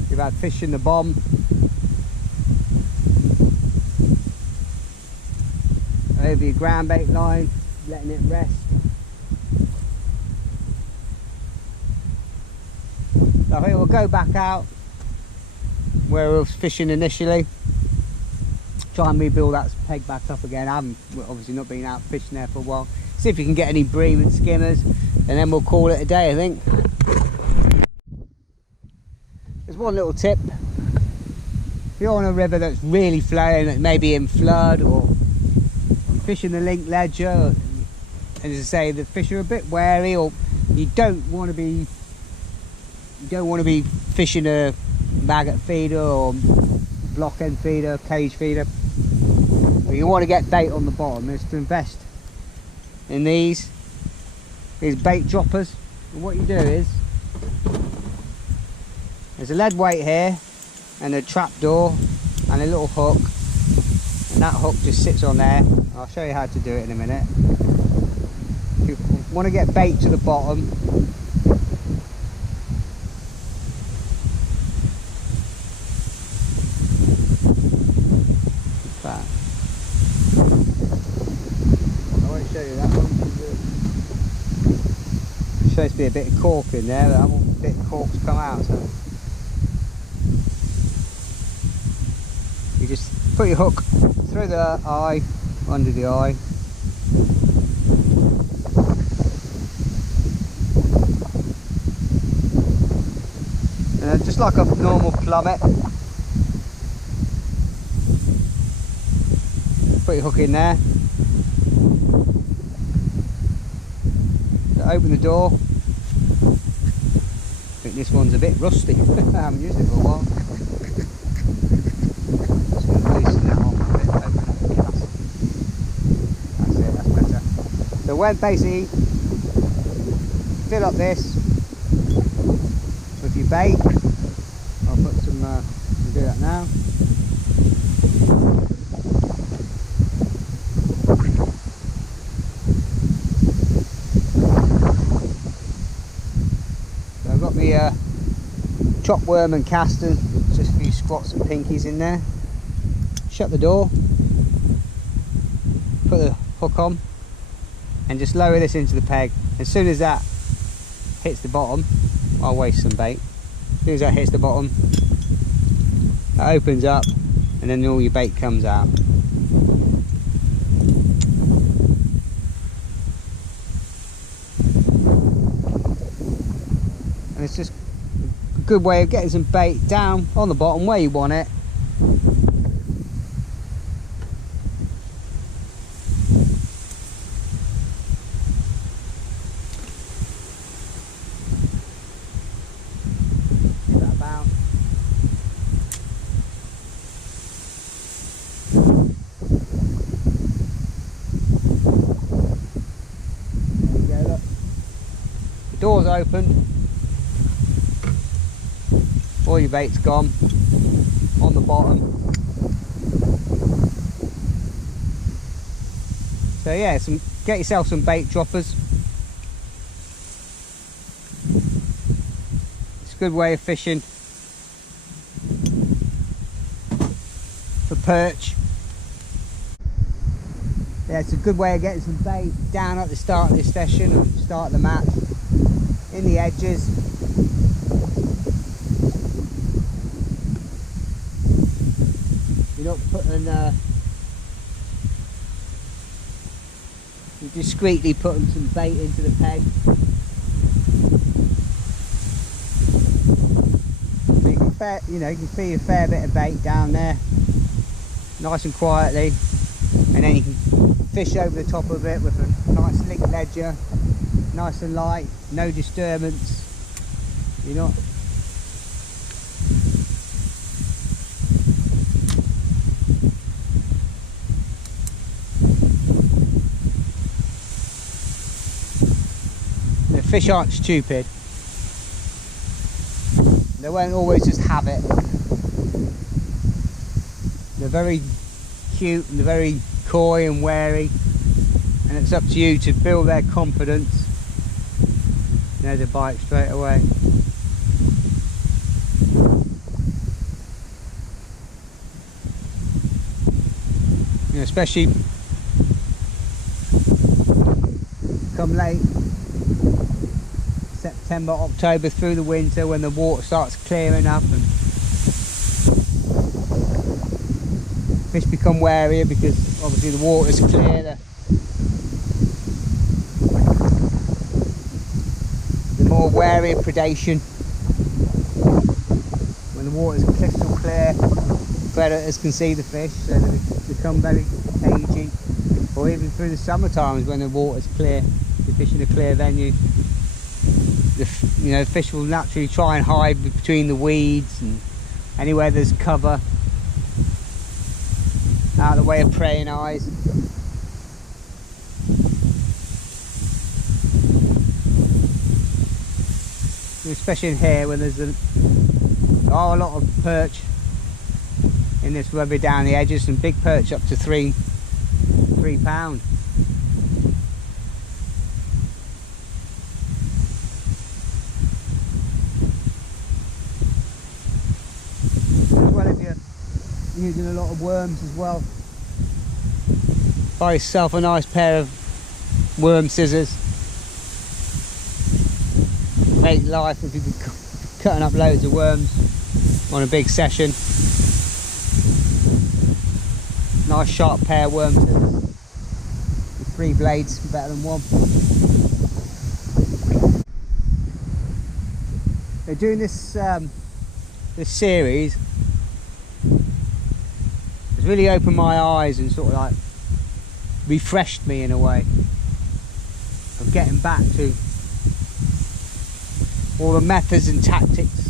You've had fish in the bomb. Over your ground bait line, letting it rest. So I think we'll go back out where we were fishing initially. Try and rebuild that peg back up again. I haven't obviously not been out fishing there for a while. See if you can get any bream and skimmers, and then we'll call it a day, I think. There's one little tip. If you're on a river that's really flowing, that may be in flood, or fishing the link ledger, and as I say, the fish are a bit wary, or You don't want to be fishing a maggot feeder or block end feeder, cage feeder. But you want to get bait on the bottom is to invest in these bait droppers. And what you do is, there's a lead weight here and a trap door and a little hook, and that hook just sits on there. I'll show you how to do it in a minute. If you want to get bait to the bottom, that. I won't show you that one. There's supposed to be a bit of cork in there, but I want a bit of cork to come out. So you just put your hook through the eye, under the eye. And then just like a normal plummet, put your hook in there. So open the door. I think this one's a bit rusty. I haven't used it for a while. Just going to loosen that off a bit, open up the gas. That's it, that's better. So when basically fill up this with your bait, I'll put some, I'll do that now. So I've got my chop worm and casting, just a few squats and pinkies in there. Shut the door, put the hook on, and just lower this into the peg. As soon as that hits the bottom, I'll waste some bait. As soon as that hits the bottom, that opens up, and then all your bait comes out. And it's just a good way of getting some bait down on the bottom where you want it. Doors open, all your bait's gone on the bottom. So yeah, get yourself some bait droppers. It's a good way of fishing for perch. Yeah, it's a good way of getting some bait down at the start of this session and start the match. In the edges. You're not putting, you're discreetly putting some bait into the peg. You know, you can feed a fair bit of bait down there, nice and quietly, and then you can fish over the top of it with a nice link ledger. Nice and light, no disturbance. You're not. The fish aren't stupid. They won't always just have it. They're very cute and they're very coy and wary, and it's up to you to build their confidence. There's a bite straight away. You know, especially come late September, October through the winter when the water starts clearing up and fish become warier because obviously the water's clear. More wary of predation. When the water is crystal clear, predators can see the fish, so they become very cagey. Or even through the summer times when the water is clear, you fish in a clear venue. fish will naturally try and hide between the weeds and anywhere there's cover, out of the way of preying eyes. Especially in here when there's a lot of perch in this rubber down the edges, and big perch up to £3 pound. As well, if you're using a lot of worms as well, buy yourself a nice pair of worm scissors. Make life if you're cutting up loads of worms on a big session. Nice sharp pair of worm scissors with 3 blades, better than 1. They're doing this this series. It's really opened my eyes and sort of like refreshed me in a way of getting back to all the methods and tactics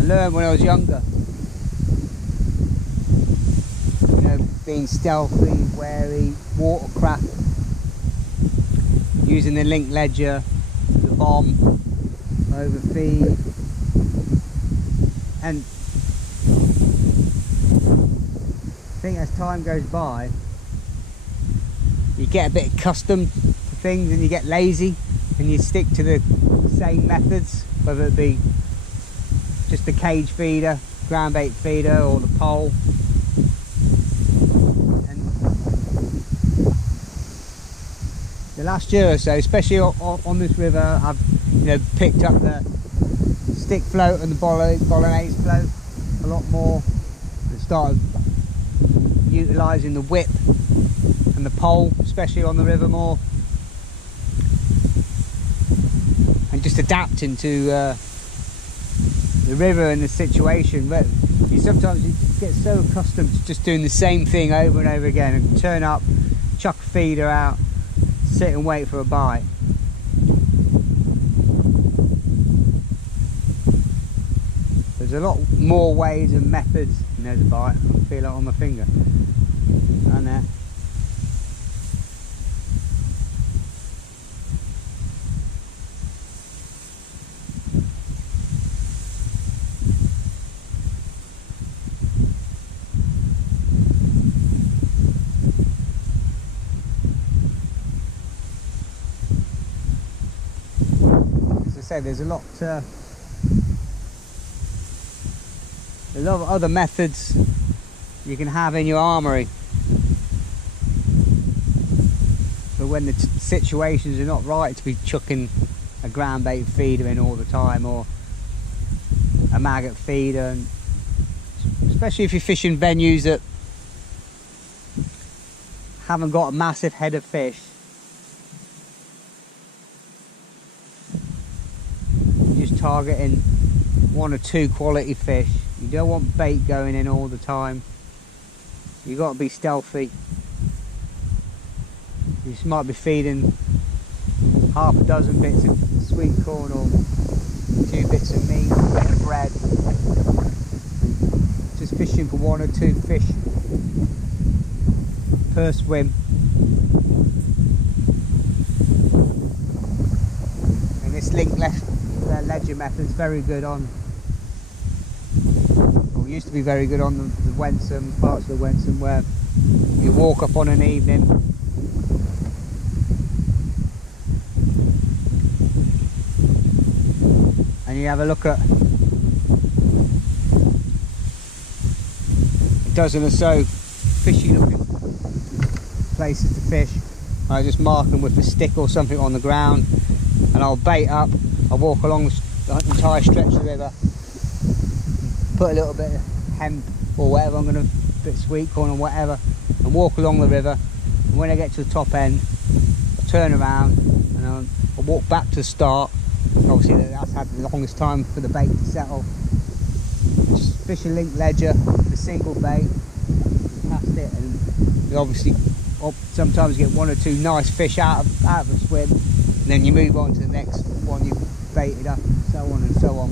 I learned when I was younger. Being stealthy, wary, watercraft, using the link ledger, the bomb, overfeed, and I think as time goes by you get a bit accustomed to things and you get lazy and you stick to the same methods, whether it be just the cage feeder, ground bait feeder, or the pole. And the last year or so, especially on this river, I've picked up the stick float and the bolognese float a lot more, and started utilising the whip and the pole, especially on the river, more. And just adapting to the river and the situation. But sometimes you get so accustomed to just doing the same thing over and over again, and turn up, chuck a feeder out, sit and wait for a bite. There's a lot more ways and methods, and there's a bite. I can feel it on my finger. Down there. There's a lot of other methods you can have in your armoury for when the situations are not right to be chucking a ground bait feeder in all the time, or a maggot feeder, and especially if you're fishing venues that haven't got a massive head of fish. Targeting 1 or 2 quality fish. You don't want bait going in all the time. You got to be stealthy. You might be feeding half a dozen bits of sweet corn or 2 bits of meat, a bit of bread. Just fishing for 1 or 2 fish per swim. And this link ledger method is very good on, or used to be very good on the Wensum, parts of the Wensum, where you walk up on an evening and you have a look at a dozen or so fishy looking places to fish. I just mark them with a stick or something on the ground, and I'll bait up. I walk along the entire stretch of the river, put a little bit of hemp or whatever, I'm going to bit of sweet corn or whatever, and walk along the river. And when I get to the top end, I turn around and I walk back to the start. Obviously that's had the longest time for the bait to settle. Just fish a link ledger, the single bait, cast it, and you obviously sometimes get 1 or 2 nice fish out of a swim, and then you move on to the next one. You baited up, and so on and so on.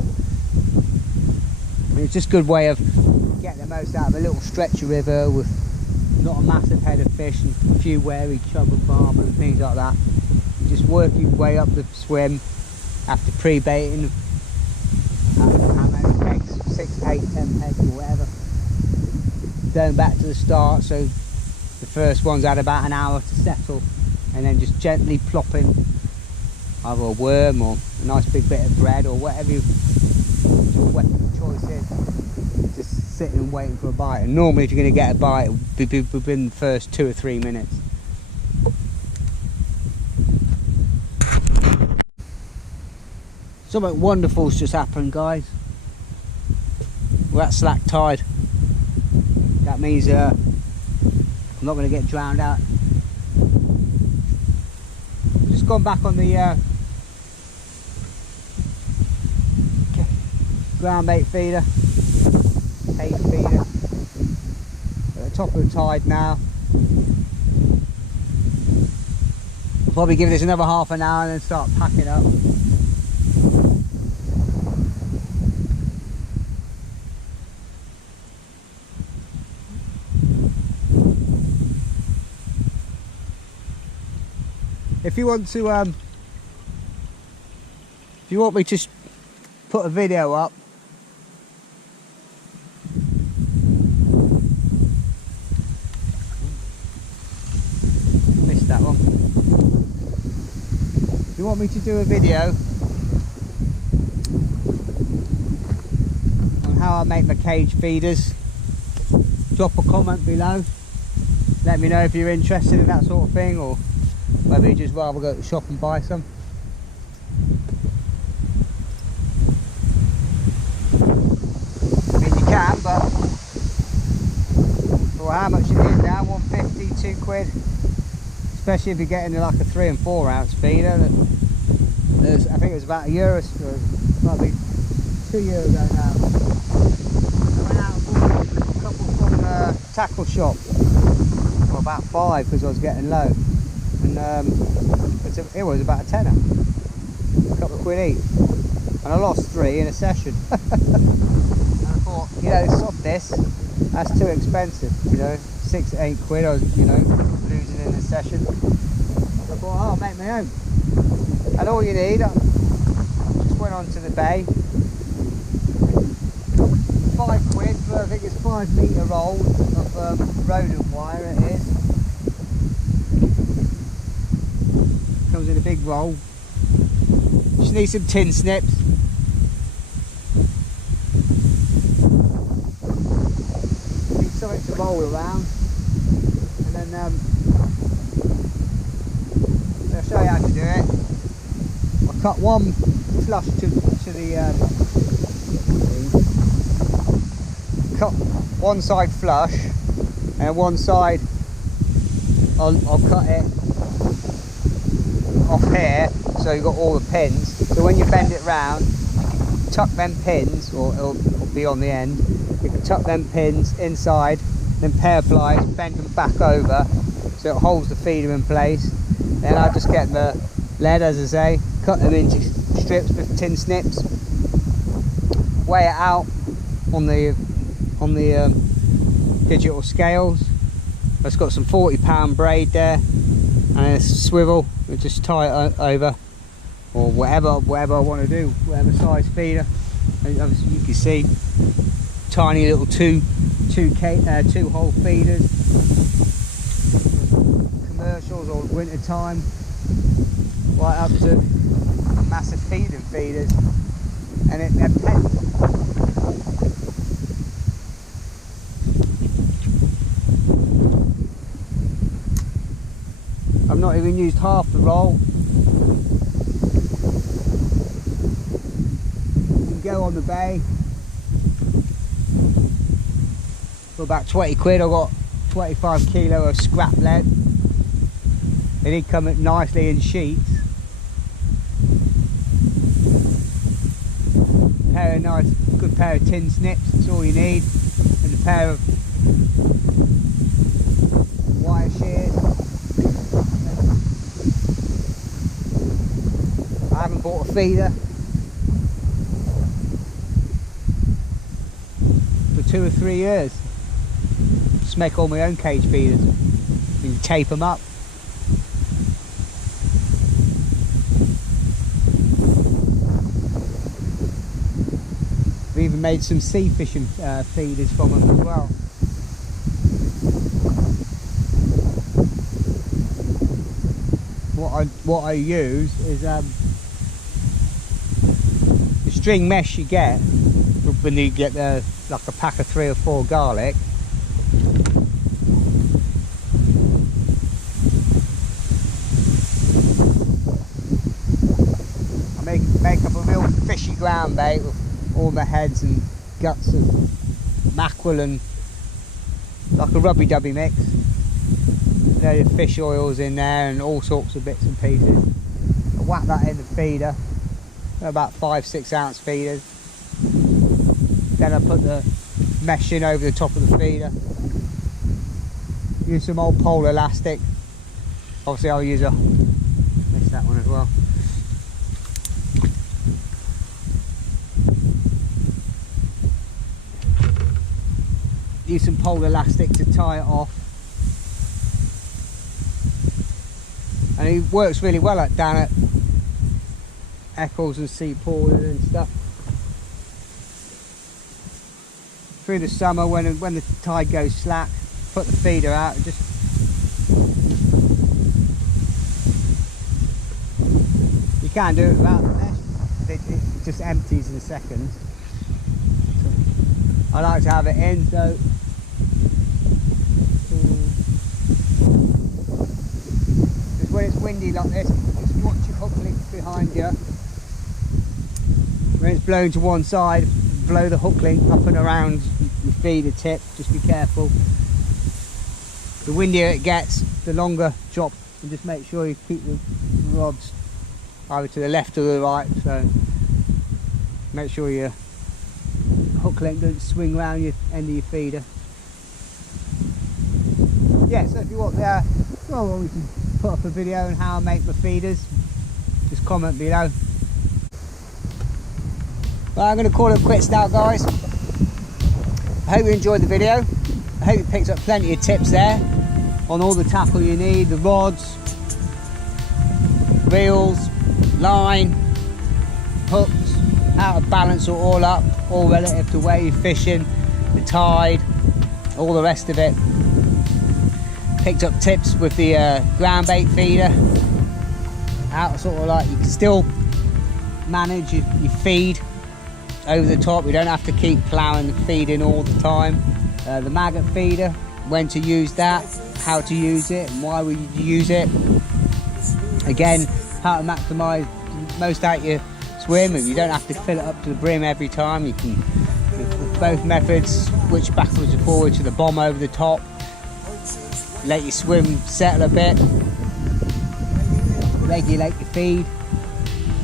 And it's just a good way of getting the most out of a little stretch of river with not a massive head of fish and a few wary chub and barber and things like that. You just work your way up the swim after pre-baiting. How many pegs? 6, 8, 10 pegs or whatever. Going back to the start, so the first one's had about an hour to settle, and then just gently plopping either a worm or a nice big bit of bread or whatever your weapon of choice is. Just sitting and waiting for a bite. And normally if you're going to get a bite, it'll be within the first 2 or 3 minutes. Something wonderful's just happened, guys. We're at slack tide. That means I'm not going to get drowned out. I've just gone back on the ground bait feeder, cage feeder, at the top of the tide now. I'll probably give this another half an hour and then start packing up. If you want to, if you want me to put a video up, missed that one. If you want me to do a video on how I make my cage feeders, drop a comment below. Let me know if you're interested in that sort of thing, or whether you just rather go to the shop and buy some. I mean, you can, but for how much it is now, 150, 2 quid, especially if you're getting like a 3 and 4 ounce feeder. I think it was about a year or so, probably 2 years ago now. I went out and bought a couple from the tackle shop, well, about 5 because I was getting low. And it was about a tenner, a couple of quid each, and I lost 3 in a session. And I thought, you know, this, that's too expensive, you know, 6 to 8 quid I was, you know, losing in a session. So I thought, oh, I'll make my own. And all you need, I just went onto the bay, 5 quid for, I think it's 5 metre roll of rodent wire it is. Comes in a big roll. Just need some tin snips. Need something to roll around, and then I'll show you how to do it. I cut one flush to the cut one side flush, and one side I'll cut it off here, so you've got all the pins. So when you bend it round, tuck them pins, or it'll be on the end. You can tuck them pins inside, then pair pliers, bend them back over, so it holds the feeder in place. Then I just get the lead, as I say, cut them into strips with tin snips, weigh it out on the digital scales. It's got some 40-pound braid there, and a swivel. We just tie it over, or whatever I want to do, whatever size feeder. And obviously you can see tiny little two hole feeders, commercials or winter time, right up to massive feeding feeders, and they're pens. I've not even used half the roll. You can go on the bay for about 20 quid. I got 25 kilo of scrap lead. They did come nicely in sheets. Good pair of tin snips, that's all you need, and a pair of wire shears. I haven't bought a feeder, 2 or 3 years. Just make all my own cage feeders and tape them up. I've even made some sea fishing feeders from them as well. What I use is the string mesh you get when you get like a pack of 3 or 4 garlic. I make up a real fishy ground bait with all the heads and guts of mackerel and like a rubby-dubby mix. Load of fish oils in there and all sorts of bits and pieces. I whack that in the feeder, about 5-6 ounce feeders. Then I put the mesh in over the top of the feeder. Use some old pole elastic. Obviously I'll use missed that one as well. Use some pole elastic to tie it off. And it works really well down at Eccles and Seaport and stuff. Through the summer when the tide goes slack, put the feeder out and just you can't do it without the mesh. It just empties in seconds. So I like to have it in so when it's windy like this, just watch your hook links behind you. When it's blowing to one side, blow the hook link up and around your feeder tip. Just be careful. The windier it gets, the longer drop, and just make sure you keep the rods either to the left or the right. So make sure your hook link doesn't swing around your end of your feeder. Yeah, so if you want well, we can put up a video on how I make my feeders. Just comment below. Well, I'm going to call it quits now, guys. I hope you enjoyed the video. I hope you picked up plenty of tips there on all the tackle you need, the rods, reels, line, hooks, how to balance it all up, all relative to where you're fishing, the tide, all the rest of it. Picked up tips with the ground bait feeder, how to sort of like you can still manage your feed over the top. You don't have to keep ploughing the feed in all the time. The maggot feeder, when to use that, how to use it and why would you use it. Again, how to maximise most out your swim. You don't have to fill it up to the brim every time. You can, with both methods, switch backwards and forwards to the bomb over the top. Let your swim settle a bit, regulate your feed.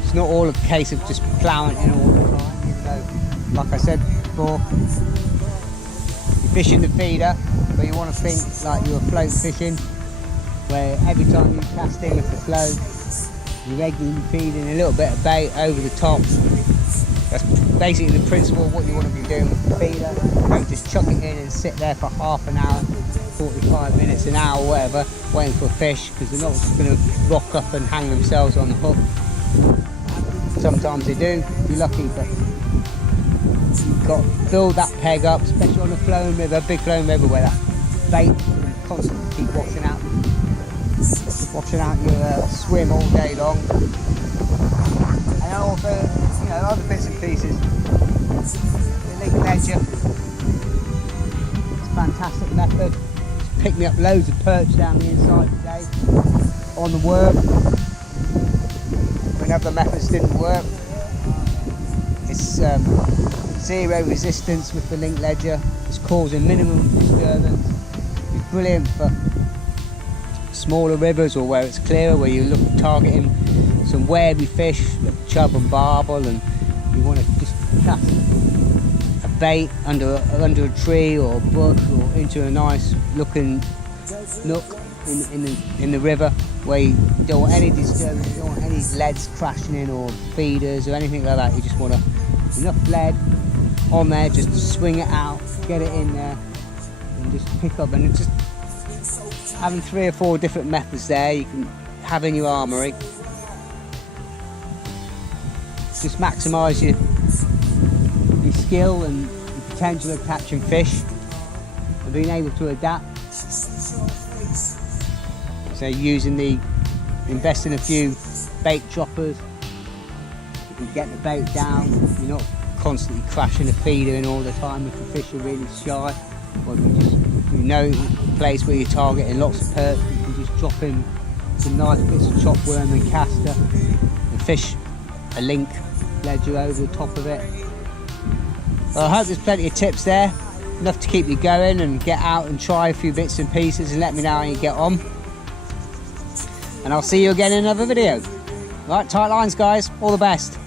It's not all a case of just ploughing in all the time, even though, like I said before, you're fishing the feeder, but you want to think like you're float fishing, where every time you cast in with the float, you're regularly feeding a little bit of bait over the top. That's basically the principle of what you want to be doing with the feeder. Don't just chuck it in and sit there for half an hour, 45 minutes, an hour, whatever, waiting for a fish, because they're not just going to rock up and hang themselves on the hook. Sometimes they do, you're lucky, but you've got to build that peg up, especially on a flowing river, big flowing river where that bait can constantly keep washing out your swim all day long. And also, you know, other bits and pieces. The link ledger, it's a fantastic method. It's picked me up loads of perch down the inside today on the worm. When other methods didn't work. It's zero resistance with the link ledger. It's causing minimum disturbance. It's brilliant for smaller rivers or where it's clearer, where you're targeting some wary fish, like chub and barbel, and you want to just cast a bait under a tree or a bush or into a nice looking nook in the river, where you don't want any disturbance, you don't want any leads crashing in or feeders or anything like that. You just want enough lead on there, just swing it out, get it in there, and just pick up. And it's just having 3 or 4 different methods there you can have in your armoury. Just maximise your skill and your potential of catching fish and being able to adapt. So invest in a few bait droppers, you can get the bait down, you're not constantly crashing the feeder in all the time if the fish are really shy. Or you know the place where you're targeting lots of perch, you can just drop in some nice bits of chop worm and caster and fish a link ledger over the top of it. Well, I hope there's plenty of tips there, enough to keep you going and get out and try a few bits and pieces and let me know how you get on. And I'll see you again in another video. Right, tight lines guys, all the best.